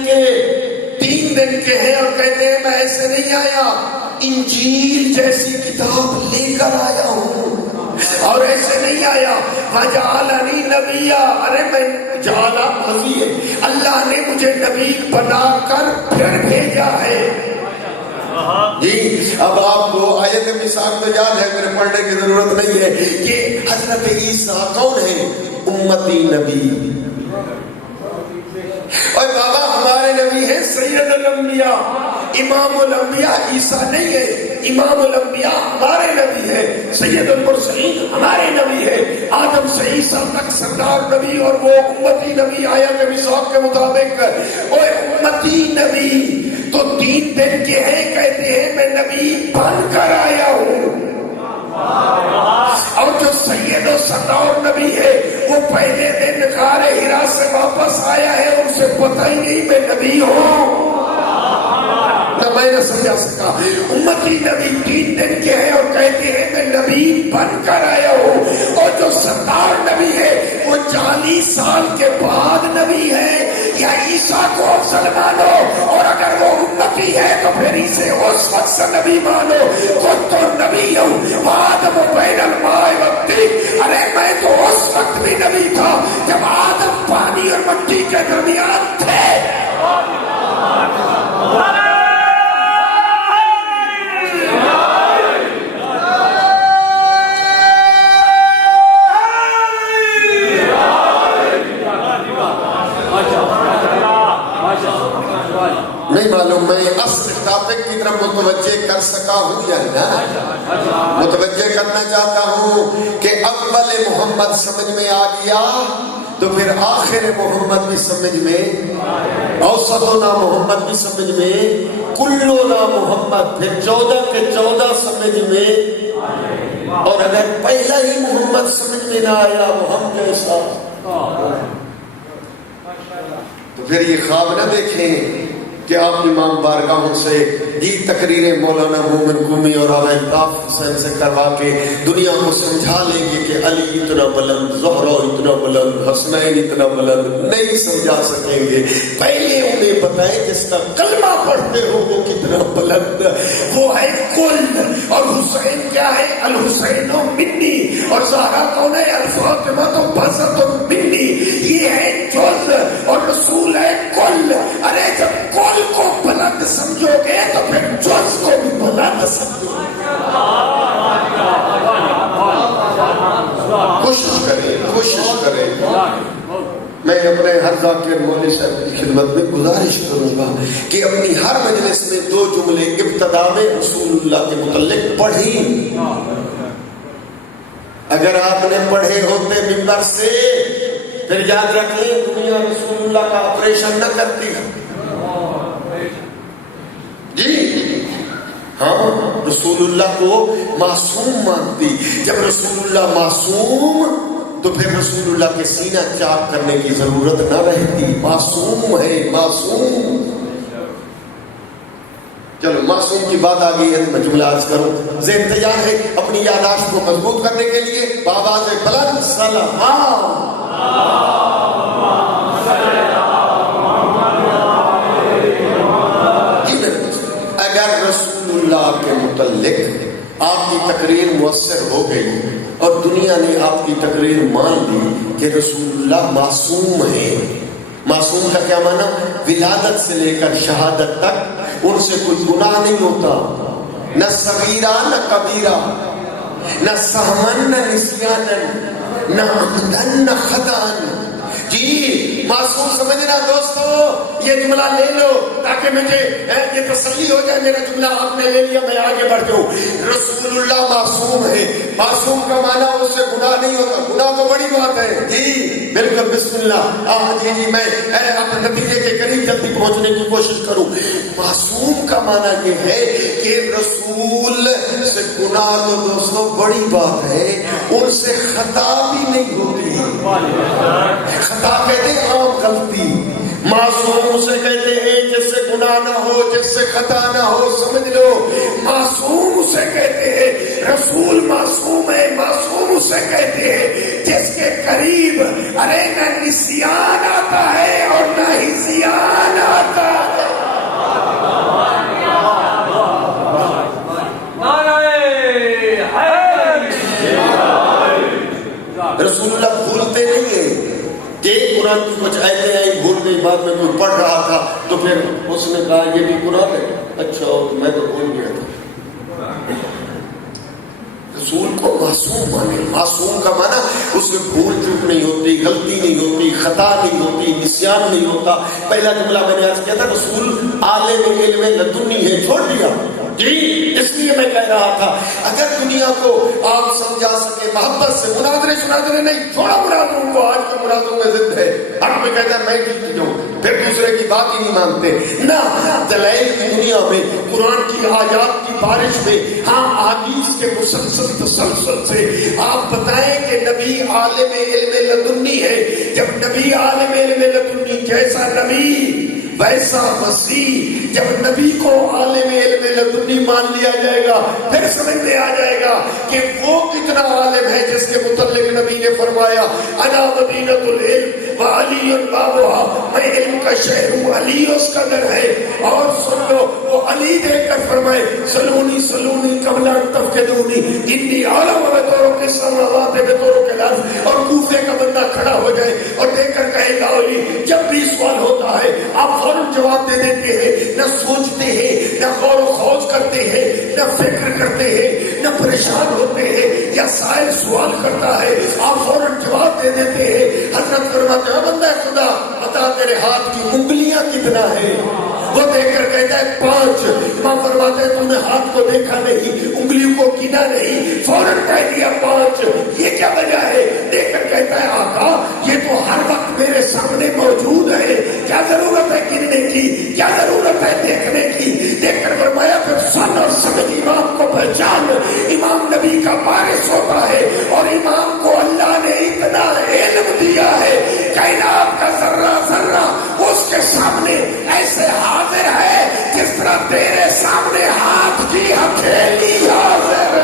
کے ہیں اور کہتے ہیں میں ایسے نہیں آیا، انجیل جیسی کتاب لے کر آیا ہوں، اور ایسے نہیں آیا وجعلنی نبیا، ارے میں جعلا ماضی ہے، اللہ نے مجھے نبی بنا کر پھر بھیجا ہے۔ جی اب آپ کو آیت مثال تو یاد ہے، میرے پڑھنے کی ضرورت نہیں ہے کہ حضرت عیسیٰ کون ہے؟ امتی نبی۔ اور بابا ہمارے نبی ہیں سید الانبیاء، امام الانبیاء عیسیٰ نہیں ہے، امام الانبیاء ہمارے نبی ہے، سید المرسلین ہمارے نبی ہے، آدم سے عیسیٰ تک سردار نبی، اور وہ امتی نبی آیت میثاق کے مطابق۔ اوے امتی نبی تو 3 دن کے ہیں، کہتے ہیں میں نبی بن کر آیا ہوں، اور جو سید و سردار نبی ہے وہ پہلے دن غار حرا سے واپس آیا ہے، اور اسے پتہ ہی نہیں میں نبی ہوں، نہ میں نہ سمجھا سکا۔ امتی نبی 3 دن کے ہیں اور کہتے ہیں میں نبی بن کر آیا ہوں، اور جو سردار نبی ہے وہ 40 سال کے بعد نبی ہے۔ یا عیسیٰ کو افضل مانو، اور اگر وہ امتی ہے تو پھر اسے اس وقت سے نبی مانو۔ خود تو نبی ہوں، آدم بین الماء والطین، ارے میں تو اس وقت بھی نبی تھا جب آدم پانی اور مٹی کے درمیان تھے۔ نہیں معلوم میں اصل ٹاپک کی طرف متوجہ کر سکا ہوں یا نہ. متوجہ کرنا چاہتا ہوں کہ اول محمد سمجھ میں آ گیا تو پھر آخر محمد بھی سمجھ میں، اوسطنا محمد بھی سمجھ میں، کلنا محمد، پھر 14 کے 14 سمجھ میں. اور اگر پہلا ہی محمد سمجھ میں نہ آیا محمد جیسا تو پھر یہ خواب نہ دیکھیں کہ آپ امام بارگاہوں سے یہ تقریریں مولانا مومن قومی اور آقا الطاف حسین سے کروا کے دنیا کو سمجھا لیں گے کہ علی اتنا بلند، زہرا اتنا بلند، حسنین اتنا بلند، نہیں سمجھا سکیں گے. پہلے انہیں بتائیں جس کا کلمہ پڑھتے ہو وہ کتنا بلند، وہ ہے کل. اور حسین کیا ہے؟ الحسین منی. اور زہرا کون ہے؟ الفاطمہ بسط منی. یہ ہے جز اور رسول ہے کل. ارے جب کل کو بلند سمجھو گے تو پھر جز کو بھی بلند سمجھو گے. کوشش کریں. میں اپنے ہر ذاکر مولوی صاحب کی خدمت میں گزارش کروں گا کہ اپنی ہر مجلس میں 2 جملے ابتدا میں رسول اللہ کے متعلق پڑھی. اگر آپ نے پڑھے ہوتے منبر سے پھر یاد رکھ لیں دنیا رسول اللہ کا آپریشن نہ کرتی. جی ہاں، رسول اللہ کو معصوم مانتی. جب رسول اللہ معصوم تو پھر رسول اللہ کے سینہ چاک کرنے کی ضرورت نہ رہتی. معصوم ہے، معصوم. چلو معصوم کی بات آ گئی ہے تو میں جملہ عرض کروں. ذہن تیار ہے اپنی یاداشت کو مضبوط کرنے کے لیے؟ بآواز بلند سلام. اگر رسول اللہ کے متعلق آپ کی تقریر مؤثر ہو گئی اور دنیا نے آپ کی تقریر مان لی کہ رسول اللہ معصوم ہے. معصوم کا کیا معنی؟ ولادت سے لے کر شہادت تک ان سے کوئی گناہ نہیں ہوتا، نہ صغیرہ نہ کبیرہ، نہ سہمن نہ نسیانن، نہ عمدن نہ خطأن. جی معصوم سمجھنا دوستو، یہ جملہ لے لو تاکہ مجھے یہ تسلی ہو جائے میرا جملہ آپ نے لے لیا میں آگے بڑھ جاؤں. رسول اللہ معصوم ہے. معصوم کا معنی اس سے گناہ نہیں ہوتا. گناہ تو بڑی بات ہے. جی بالکل بسم اللہ. جی میں اپنے نتیجے کے قریب جلدی پہنچنے کی کوشش کروں. معصوم کا معنی یہ ہے کہ رسول سے گناہ تو دوستو بڑی بات ہے، ان سے خطا بھی نہیں ہوتی. خطا کہتے ہیں عام غلطی. معصوم اسے کہتے ہیں جس سے گناہ نہ ہو، جس سے خطا نہ ہو. سمجھ لو معصوم اسے کہتے ہیں. رسول معصوم ہے. معصوم اسے کہتے ہیں جس کے قریب ارے نہ نسیان آتا ہے اور نہ ہی زیان آتا ہے. رسول اللہ بھولتے نہیں ہیں کہ قرآن کی کچھ آیتیں آئی بھول گئی، بعد میں کوئی پڑھ رہا تھا تو پھر اس نے کہا یہ بھی قرآن ہے. اچھا میں تو بھول گیا تھا. رسول کو معصوم مانے. معصوم کا معنی اس میں بھول چوک نہیں ہوتی، غلطی نہیں ہوتی، خطا نہیں ہوتی، نسیان نہیں ہوتا. پہلا جملہ میں نے عرض کیا تھا رسول عالم علم لدنی ہے، چھوڑ دیا. جی اس لیے میں کہہ رہا تھا اگر دنیا کو آپ سمجھا سکے محبت سے، مناظرے نہیں، چھوڑا مناظروں کو. آج کے مناظروں میں ضد ہے، حق میں کہتا ہے میں ٹھیک ہوں، پھر دوسرے کی بات ہی نہیں مانتے. نہ دلائل کی دنیا میں قرآن کی آیات کی بارش میں، ہاں احادیث کے تسلسل سے آپ بتائیں کہ نبی عالم علم لدنی ہے. جب نبی عالم علم لدنی، جیسا نبی ویسا مسیح. جب نبی کو عالم علم لدنی مان لیا جائے گا پھر سمجھ میں آ جائے گا کہ وہ کتنا عالم ہے جس کے متعلق نبی نے فرمایا انا مدینۃ العلم وعلی بابها، میں علم کا شہر ہوں، علی اس کا در ہے. اور سن لو وہ علی دیکھ کر فرمائے سلونی سلونی قبل ان تفقدونی انی عالم بطوروں کے سماوات بطوروں کے لفظ. اور کوفے کا بندہ کھڑا ہو جائے اور دیکھ کر کہے گا علی. جب بھی سوال ہوتا ہے آپ فوراً جواب دے دیتے ہیں، نہ سوچتے ہیں، نہ غور و خوض کرتے ہیں، نہ فکر کرتے ہیں، نہ پریشان ہوتے ہیں. یا سائل سوال کرتا ہے آپ فوراً جواب دے دیتے ہیں. حضرت فرماتے ہیں بندہ خدا بتا تیرے ہاتھ کی انگلیاں کتنا ہے. وہ دیکھ کر کہتا ہے 5. امام فرماتے ہیں تو نے ہاتھ کو دیکھا نہیں, انگلیوں کو گنا نہیں, فوراً کہہ دیا 5. یہ کیا وجہ ہے؟ دیکھ کر کہتا ہے آقا یہ تو ہر وقت میرے سامنے موجود ہے, کیا ضرورت ہے گننے کی, کیا ضرورت ہے دیکھنے کی. دیکھ کر فرمایا پھر سن اور سمجھ امام کو پہچان. امام نبی کا وارث ہوتا ہے اور امام کو اللہ نے اتنا علم دیا ہے کائنات کا ذرہ ذرہ اس کے سامنے ایسے حاضر ہے جس طرح تیرے سامنے ہاتھ کی ہتھیلی حاضر ہے.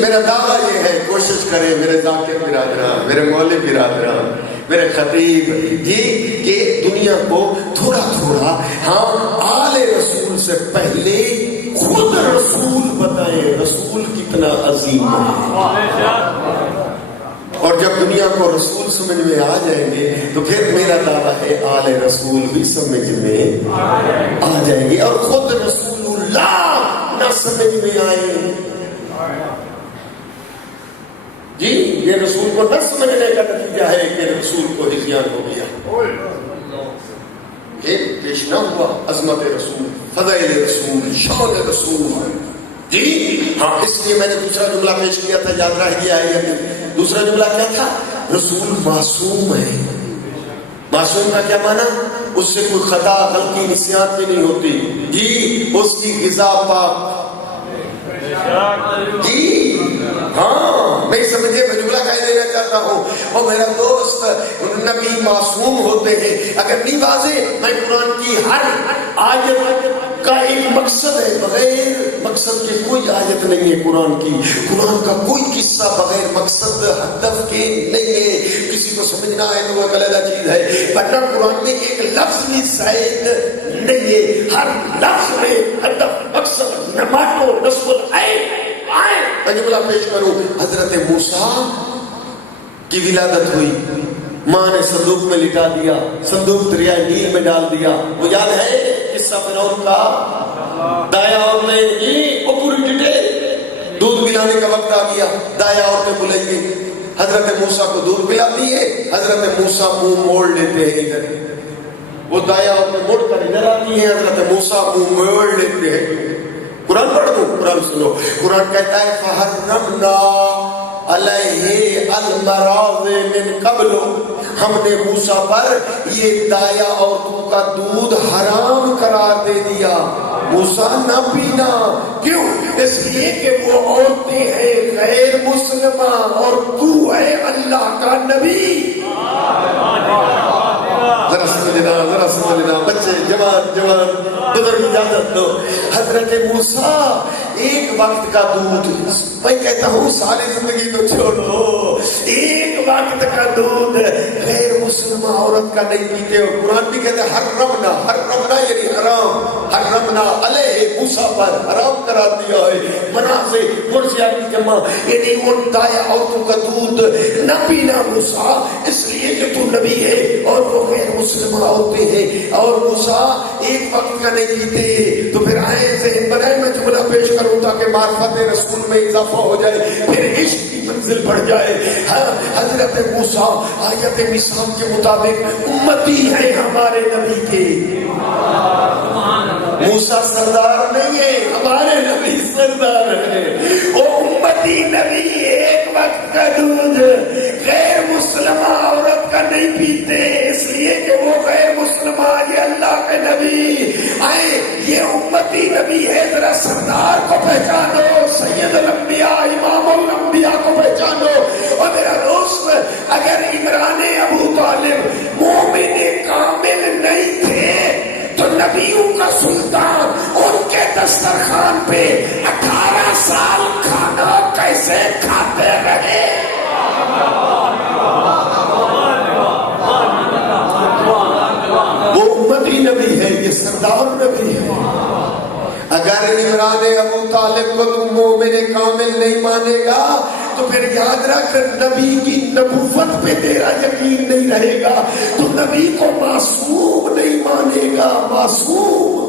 میرا دعویٰ یہ ہے, کوشش کریں میرے ذاکر برادران, میرے مولوی برادران, میرے خطیب جی, کہ دنیا کو تھوڑا تھوڑا آل رسول سے پہلے خود رسول بتائیں, رسول کتنا عظیم ہے. اور جب دنیا کو رسول سمجھ میں آ جائیں گے تو پھر میرا دعویٰ ہے آل رسول بھی سمجھ میں آ جائیں گے, اور خود رسول اللہ نہ سمجھ میں آئے. جی یہ رسول کو نہ سمجھنے کا نتیجہ ہے کہ رسول کو ہذیان ہو گیا. یہ پیش نہ ہوا عظمت رسول, فضائل رسول, شان رسول. جی ہاں, اس لیے میں نے دوسرا جملہ پیش کیا تھا, یاد رہ گیا ہے یا نہیں؟ دوسرا جملہ کیا تھا؟ رسول معصوم ہے. معصوم کا کیا معنی؟ اس سے کوئی خطا غلطی نسیان بھی نہیں ہوتی. جی اس کی غذا پاک. جی ہاں نہیں سمجھے, میں جملہ کہہ دینا چاہتا ہوں. اور میرا دوست نبی معصوم ہوتے ہیں. اگر نہیں واضح, میں قرآن کی ہر آیت کا ایک مقصد ہے, بغیر مقصد کے کوئی آیت نہیں ہے قرآن کی. قرآن کا کوئی قصہ بغیر مقصد ہدف کے نہیں ہے. کسی کو سمجھنا ہے تو وہ ایک علیحدہ چیز ہے, ورنہ قرآن میں ایک لفظ بھی زائد نہیں ہے. ہر لفظ میں ہدف, مقصد, نماٹو, رسول میں جملہ پیش کروں. حضرت موسیٰ کی ولادت ہوئی, ماں نے صندوق میں لٹا دیا, صندوق دریائے نیل میں ڈال دیا. وہ یاد ہے قصہ فرعون کا؟ دایا عورتیں پوری ڈیٹیل, دودھ پلانے کا وقت آ گیا, دایا عورتیں بلائی گئی, حضرت موسیٰ کو دودھ پلاتی ہے. حضرت موسیٰ منہ موڑ لیتے ہیں ادھر, وہ دایا عورتیں مڑ کر ادھر آتی ہیں, حضرت موسیٰ منہ موڑ لیتے ہیں. قرآن پڑھ دو, قرآن سنو. قرآن کہتا ہے فحرمنا علیہ المراض من قبل, ہم نے موسیٰ پر یہ دایا عورتوں کا دودھ حرام قرار دے دیا. موسیٰ نہ پینا, کیوں؟ اس لیے کہ وہ عورتیں ہیں غیر مسلمہ اور تو ہے اللہ کا نبی. ذرا سمجھنا بچے, جوان بزرگ اجازت دو. حضرت موسیٰ ایک وقت کا دودھ, میں کہتا ہوں ساری زندگی تو چھوڑو, ایک وقت کا دودھ غیر مسلمہ عورت کا نہیں پیتے. اور قرآن بھی کہتے ہیں حرمنا یعنی حرام, حرمنا علیہ موسیٰ پر حرام کرا دیا ہے. منا سے مرزیہ کی جمع یعنی ان دایا عورتوں کا دودھ نہ پینا موسیٰ, اس لیے کہ تو نبی ہے اور وہ غیر مسلمہ عورتیں ہیں. اور موسیٰ ایک وقت کا نہیں پیتے. تو پھر آئے ذہن بنائے, میں جملہ پیش کروں تاکہ معرفت رسول میں اضافہ ہو جائے, پھر عشق کی منزل بڑھ جائے. حضرت موسیٰ آیت مثال کے مطابق امتی ہے ہمارے نبی کے. موسیٰ سردار نہیں ہے, ہمارے نبی سردار ہے. وہ امتی نبی ایک وقت کا دودھ غیر مسلمہ عورت کا نہیں پیتے, اس لیے کہ وہ غیر مسلمہ یہ اللہ کے نبی آئے, یہ امتی نبی ہے. ذرا سردار کو پہچانو, سید الانبیاء, امام الانبیاء کو پہچانو. اور میرا دوست, اگر عمران ابو طالب مومن کامل نہیں تھے تو نبیوں کا سلطان ان کے دسترخوان پہ 18 سال کھانا کیسے کھاتے رہے؟ وہ امتی نبی ہے, یہ سردار نبی ہے. اگر عمران ابو طالب کو تم مومن کامل نہیں مانے گا تو پھر یاد رکھ نبی کی نبوت پہ تیرا یقین نہیں رہے گا تو نبی کو معصوم نہیں مانے گا. معصوم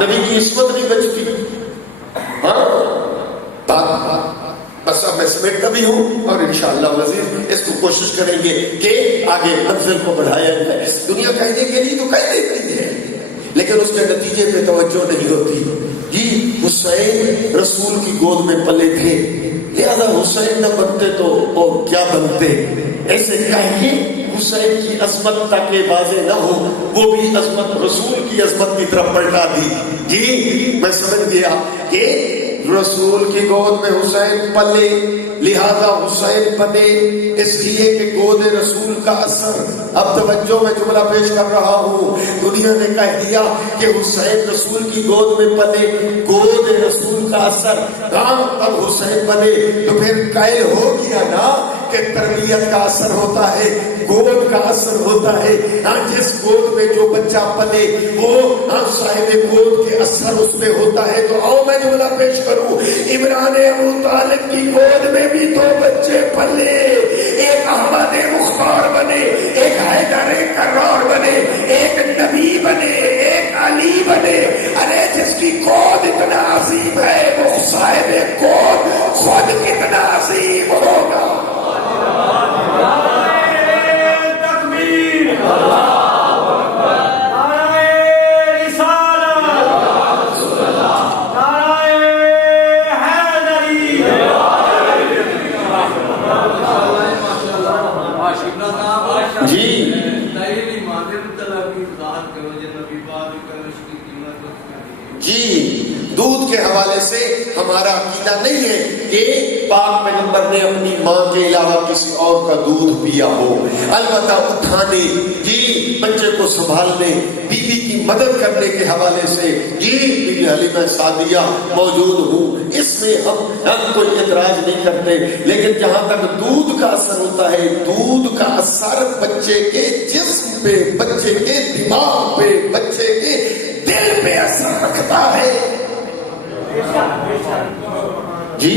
نبی کی عصمت نہیں بچتی. بس اب میں سمیٹتا بھی ہوں اور انشاءاللہ مزید اس کو کوشش کریں گے کہ آگے منزل کو بڑھایا جائے. دنیا کہنے کے لیے تو کہہ دیتی ہے لیکن اس کے نتیجے پہ توجہ نہیں ہوتی. جی حسین رسول کی گود میں پلے تھے لہذا حسین نہ بنتے تو اور کیا بنتے. ایسے کہہ کے حسین کی عظمت تاکہ واضح نہ ہو وہ بھی عظمت رسول کی عظمت کی طرف پلٹا دی. جی میں سمجھ گیا کہ رسول کی گود میں حسین پلے لہذا حسین بنے اس لیے کہ گود رسول کا اثر. اب توجہ میں جملہ پیش کر رہا ہوں. دنیا نے کہہ دیا کہ حسین رسول کی گود میں پلے گود رسول کا اثر اب حسین بنے تو پھر قائل ہو گیا نا کہ تربیت کا اثر ہوتا ہے گود کا اثر ہوتا ہے. جس گود میں جو بچہ پلے وہ صاحب گود کے اثر اس میں ہوتا ہے. تو آؤ میں جملہ پیش کروں. عمران ابو طالب کی گود میں بھی دو بچے پلے ایک احمد مختار بنے ایک حیدر کرار بنے ایک نبی بنے ایک علی بنے. ارے جس کی گود اتنا عظیم ہے وہ صاحب گود خود کتنا عظیم ہوگا. دودھ کے حوالے سے ہمارا عقیدہ نہیں ہے کہ پاک پیغمبر نے اپنی ماں کے علاوہ کسی اور کا دودھ پیا ہو. البتہ اٹھانے جی بچے کو سنبھالنے بیوی کی مدد کرنے کے حوالے سے جی بیوی حلیمہ سعدیہ موجود ہوں اس میں ہم کوئی اعتراض نہیں کرتے. لیکن جہاں تک دودھ کا اثر ہوتا ہے دودھ کا اثر بچے کے جسم پہ بچے کے دماغ پہ بچے کے دل پہ اثر رکھتا ہے. جی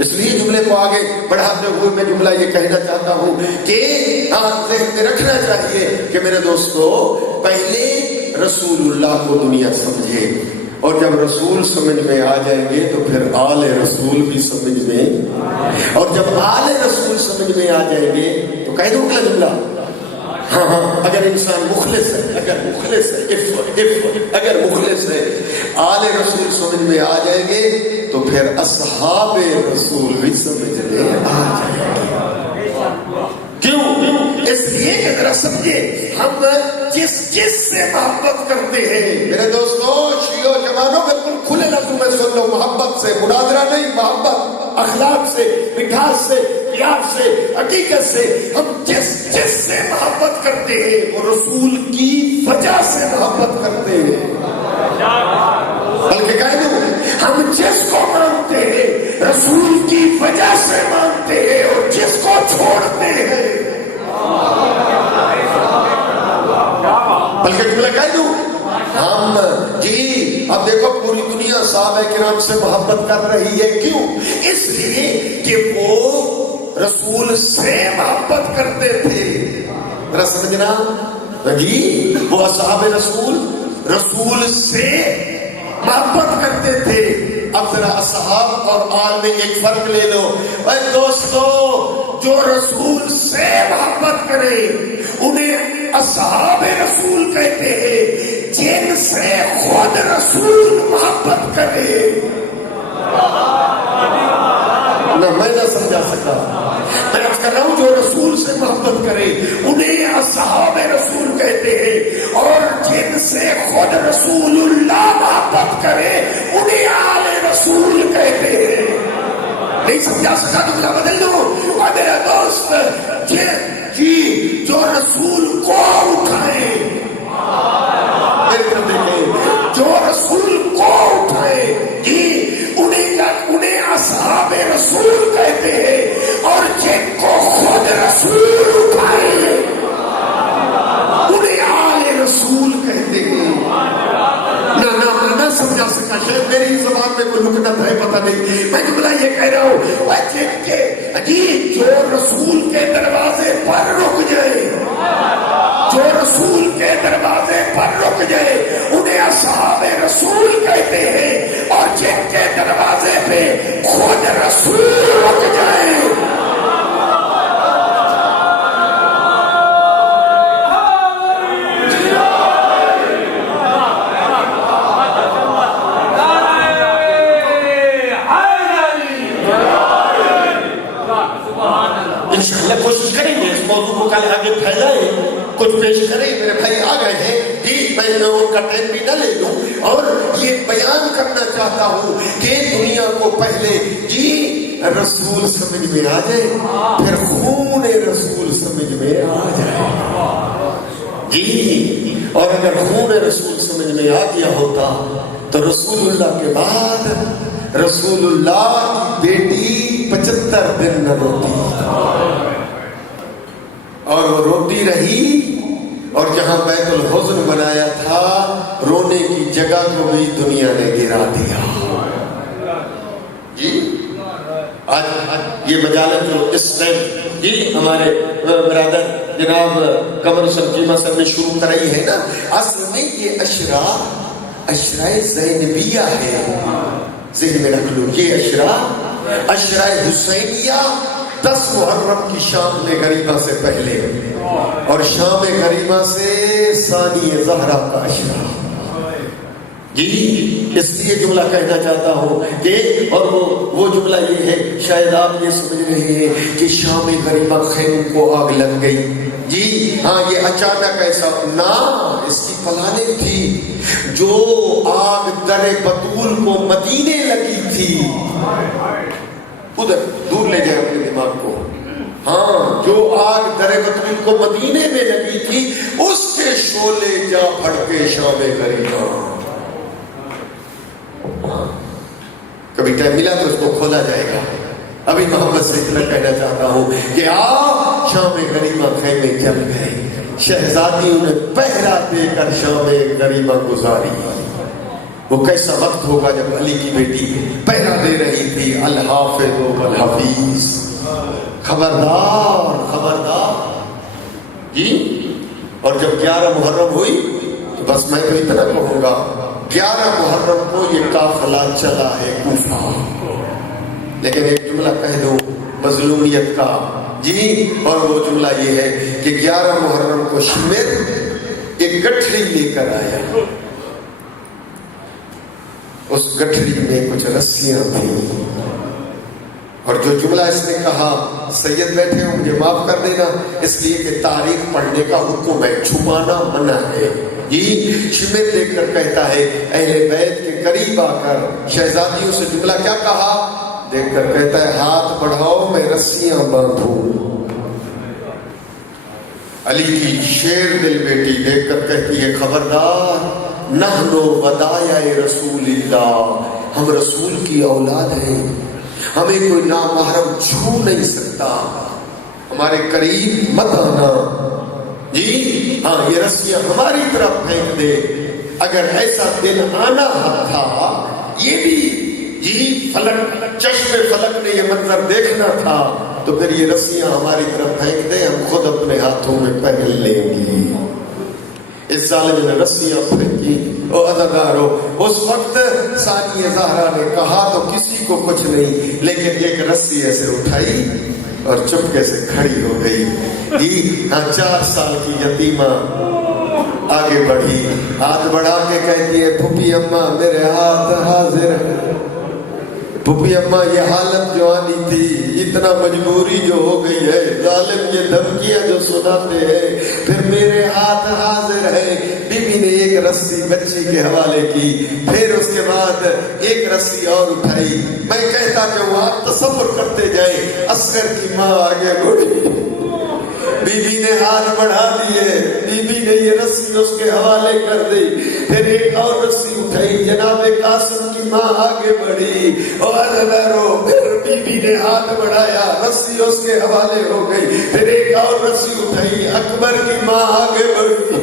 اس لیے جملے کو آگے بڑھاتے ہوئے میں جملہ یہ کہنا چاہتا ہوں کہ ذہن میں رکھنا چاہیے کہ میرے دوستو پہلے رسول اللہ کو دنیا سمجھے اور جب رسول سمجھ میں آ جائیں گے تو پھر آل رسول بھی سمجھ میں اور جب آل رسول سمجھ میں آ جائیں گے تو کہہ دوں اگلا جملہ. ہاں اگر انسان مخلص ہے اگر مخلص ہے آل رسول سمجھ میں آ جائیں گے تو پھر اصحاب رسول بھی سمجھ میں آ جائیں گے. کیوں؟ اس لیے کہ ذرا سمجھے ہم جس سے محبت کرتے ہیں میرے دوستو شیعہ و جوانوں بالکل کھلے لفظوں میں سن لو. محبت سے مناظرہ نہیں محبت اخلاق سے مٹھاس سے پیار سے حقیقت سے ہم جس سے محبت کرتے ہیں وہ رسول کی وجہ سے محبت کرتے ہیں. بلکہ کہہ دوں ہم جس کو مانتے ہیں رسول کی وجہ سے مانتے ہیں اور جس کو چھوڑتے ہیں بلکہ جملہ کہہ دوں ہم جی اب دیکھو پوری دنیا صحابہ کرام سے محبت کر رہی ہے. کیوں؟ اس لیے کہ وہ رسول سے محبت کرتے تھے. ذرا سمجھنا جی وہ اصحاب رسول سے محبت کرتے تھے. اب ذرا اصحاب اور آل میں ایک فرق لے لو. اے دوستو جو رسول سے محبت کرے انہیں اصحاب رسول کہتے ہیں. جن سے خود رسول محبت کرے نہ میں نہ سمجھا سکتا. میں عرض کر رہا ہوں جو رسول سے محبت کرے انہیں اصحاب رسول کہتے ہیں اور جن سے خود رسول اللہ محبت کرے انہیں آل رسول کہتے ہیں. نہیں سمجھا سکتا تو کیا بدل دو. اور میرا دوست جی جو رسول کو اٹھائے جو رسول کو اٹھائے جی انہیں اصحاب رسول کہتے ہیں اور جن کو خود رسول اٹھائے انہیں آل رسول کہتے ہیں. نہ سمجھا سکا شاید میری زبان میں کوئی لکنت ہے پتہ نہیں کل آگے پھیلائے، کچھ پیش کریں. میرے بھائی آ گئے ہیں جی، میں ان کا ٹائم بھی نہ لے لوں، اور یہ بیان کرنا چاہتا ہوں کہ دنیا کو پہلے جی رسول سمجھ میں آ جائے، پھر خون رسول سمجھ میں آ جائے جی. اور اگر خون رسول سمجھ میں آ گیا ہوتا تو رسول اللہ کے بعد رسول اللہ کی بیٹی 75 دن نہ روتی، اور وہ روتی رہی. اور جہاں بیت الحزن بنایا تھا، رونے کی جگہ کو بھی دنیا نے گرا دیا جی. آج یہ مجالس جو اس ٹائم جی ہمارے برادر جناب قمر سنجیمہ سر نے شروع کرائی ہے نا، اصل میں یہ اشرائے زینبیہ ہے. ذہن میں رکھ لو، یہ اشرائے حسینیہ 10 محرم کی شام غریبہ سے پہلے، اور شام غریبہ سے ثانی زہرا کا اشرا جی. اس لیے جملہ کہنا چاہتا ہوں کہ، اور وہ جملہ یہ ہے، شاید آپ یہ سمجھ رہے ہیں کہ شام غریبہ خیموں کو آگ لگ گئی جی. ہاں یہ اچانک ایسا نہ، اس کی پلاننگ تھی. جو آگ در بطول کو مدینے لگی تھی، ادھر دور لے جائے اپنے دماغ کو. ہاں جو آگ در بطول کو مدینے میں لگی تھی، اس کے شعلے جا پھڑ کے شام غریبہ. کبھی ٹائم ملا تو اس کو کھولا جائے گا. ابھی محمد سے اتنا کہنا چاہتا ہوں کہ آپ شام غریبہ خیمے جل گئے، شہزادیوں نے پہرا دے کر شام غریبہ گزاری. وہ کیسا وقت ہوگا جب علی کی بیٹی پہرا دے رہی تھی، الحافظ والحفیظ، خبردار خبردار جی. اور جب 11 محرم ہوئی تو بس میں تو اتنا کہوں گا، 11 محرم کو یہ قافلہ چلا ہے کوفہ. لیکن ایک جملہ کہہ دو مظلومیت کا جی، اور وہ جملہ یہ ہے کہ 11 محرم کو شمر ایک گٹھڑی لے کر آیا. اس گٹھڑی میں کچھ رسیاں تھیں، اور جو جملہ اس نے کہا، سید بیٹھے ہو مجھے معاف کر دینا، اس لیے کہ تاریخ پڑھنے کا حکم ہے، چھپانا منع ہے جی. شمر دیکھ کر کہتا ہے، اہل بیت کے قریب آ کر شہزادیوں سے جملہ کیا کہا، دیکھ کر کہتا ہے ہاتھ بڑھاؤ میں رسیاں باندھوں. علی کی شیر دل بیٹی دیکھ کر کہتی ہے، خبردار، نحن وداع رسول اللہ، ہم رسول کی اولاد ہیں، ہمیں کوئی نامحرم چھو نہیں سکتا، ہمارے قریب مت آنا جی. ہاں یہ رسیاں ہماری طرف پھینک دے. اگر ایسا دن آنا تھا، یہ بھی جی فلک، چشم فلک نے یہ منظر دیکھنا تھا، تو پھر یہ رسیاں ہماری طرف پھینک دے، ہم خود اپنے ہاتھوں میں پہن لیں گی. اس ظالم نے رسیاں پھینکی. او عزادارو، اس وقت ثانی زہرا نے کہا تو کسی کو کچھ نہیں، لیکن ایک رسی ایسے اٹھائی اور چپکے سے کھڑی ہو گئی جی. ہاں 4 سال کی یتیمہ آگے بڑھی، ہاتھ بڑھا کے کہتی ہے، پھوپھی اماں میرے ہاتھ حاضر. پھوپھی اماں یہ حالت جو آنی تھی، اتنا مجبوری جو ہو گئی ہے، ظالم یہ دھمکیاں جو سناتے ہیں، پھر میرے ہاتھ حاضر ہے. بی بی نے ایک رسی بچی کے حوالے کی، پھر اس کے بعد ایک رسی اور اٹھائی. میں کہتا کہ وہ آپ تصور کرتے جائیں، اصغر کی ماں آگے بڑھی، بی بی نے ہاتھ بڑھا دیے، بی بی نے یہ رسی اس کے حوالے کر دی، پھر ایک اور رسی اٹھائی، جناب قاسم کی ماں آگے بڑھی، اور پھر بی بی نے ہاتھ بڑھایا، رسی اس کے حوالے ہو گئی، پھر ایک اور رسی اٹھائی، اکبر کی ماں آگے بڑھی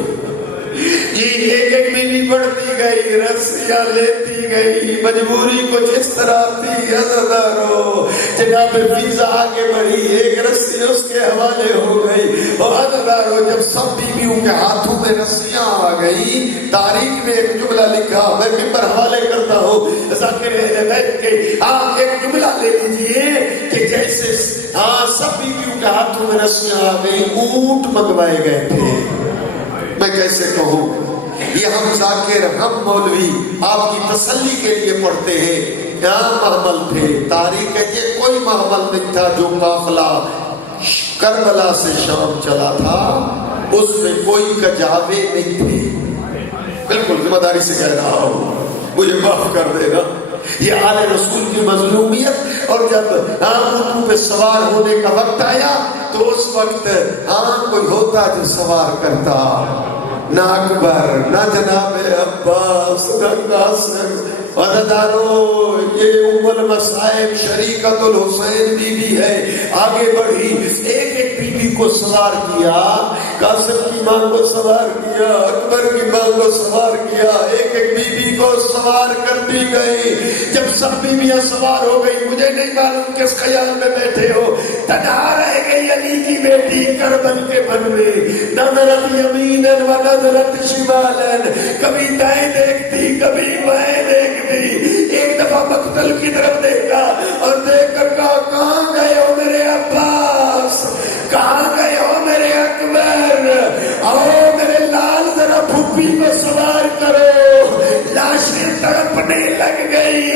جی. ایک ایک بیوی بڑھتی گئی، رسیاں لیتی گئی، مجبوری کچھ اس طرح تھی. عزادارو، جناب فیضا آگے بڑھی، ایک رسی اس کے حوالے ہو گئی. اور عزادارو، جب سب بیویوں کے ہاتھوں میں رسیاں آ گئی، تاریخ نے ایک جملہ لکھا، میں ممبر حوالے کرتا ہوں ذاکر اہل بیت کے. آپ ایک جملہ لے لیجیے کہ جیسے سب بیویوں کے ہاتھوں میں رسیاں آ گئی، اونٹ منگوائے گئے تھے. میں کیسے کہوں، یہ ہم ذاکر، ہم مولوی آپ کی تسلی کے لیے پڑھتے ہیں. کیا محمل تھے، تاریخ ہے کہ کوئی محمل نہیں تھا جو قافلہ کربلا سے شام چلا تھا، اس میں کوئی کجاوے نہیں تھے. بالکل ذمہ داری سے کہہ رہا ہوں، مجھے معاف کر دینا. یہ آل رسول کی مظلومیت. اور جب اونٹوں پہ سوار ہونے کا وقت آیا تو اس وقت کوئی ہوتا جو سوار کرتا، نہ اکبر، نہ جناب عباس، نہ قاسم. عزیزانو، یہ ام المصائب شریکت الحسین بی بی ہے. آگے بڑھی، ایک ایک بی بی کو سوار کیا، قاسم کی ماں کو سوار کیا، اکبر کی ماں کو سوار کیا، ایک ایک بی بی کو سوار کرتی گئی. جب سب بیویاں سوار ہو گئی، مجھے نہیں معلوم کس خیال میں بیٹھے ہو، تنہا رہ گئی علی کی بیٹی کربل کے بن میں. نظرت یمیناً و نظرت شمالاً، کبھی دائیں دیکھتی کبھی بائیں دیکھتی. ایک دفعہ مقتل کی طرف دیکھا اور دیکھ کر کہا، کہاں گئے ہو میرے عباس، کہاں گئے ہو میرے اکبر، آؤ میرے لال ذرا پھوپھی کو سوار کرو. لاشیں تڑپنے لگ گئی.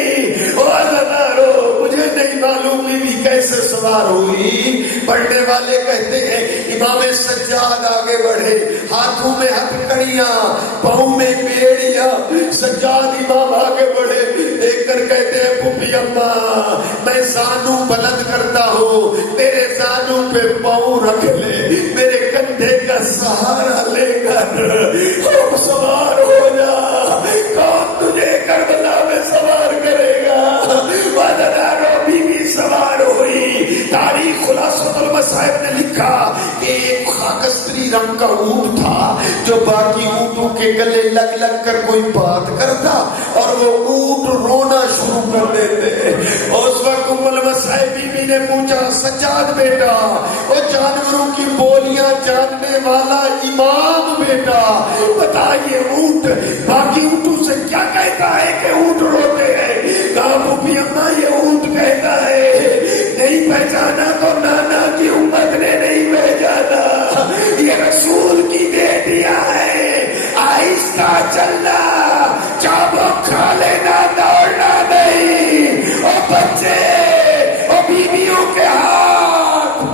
مجھے نہیں معلوم بھی کیسے سوار ہوئی. پڑھنے والے کہتے ہیں امام سجاد آگے بڑھے، ہاتھوں میں ہتھکڑیاں، پاؤں میں بیڑیاں. سجاد امام آگے بڑھے، دیکھ کر کہتے ہیں پھوپھی اماں، میں زانو بلند کرتا ہوں، میرے زانو پہ پاؤں رکھ لے، میرے کندھے کا سہارا لے کر سوار ہو جا. کون تجھے کربلا میں سوار کرے گا؟ بی بی سوار ہوئی. تاریخ خلاصۃ المصائب نے لکھا کہ ایک خاکستری رنگ کا اونٹ تھا جو باقی اونٹوں کے گلے لگ لگ کر کوئی بات کرتا اور وہ اونٹ رونا شروع کر دیتے. اس وقت ام المصائب بی بی نے پوچھا، سجاد بیٹا، وہ جانوروں کی بولیاں جاننے والا امام بیٹا، بتا یہ اونٹ باقی اونٹوں سے کیا کہتا ہے کہ اونٹ روتے ہیں؟ کہا پھوپھی اماں یہ اونٹ کہتا ہے، نہیں پہچانا تو نانا کی امت نے نہیں پہچانا، یہ رسول کی بیٹیاں ہیں، آہستہ چلنا، چابک کھا لینا، دوڑنا نہیں. اور بچے اور بیویوں کے ہاتھ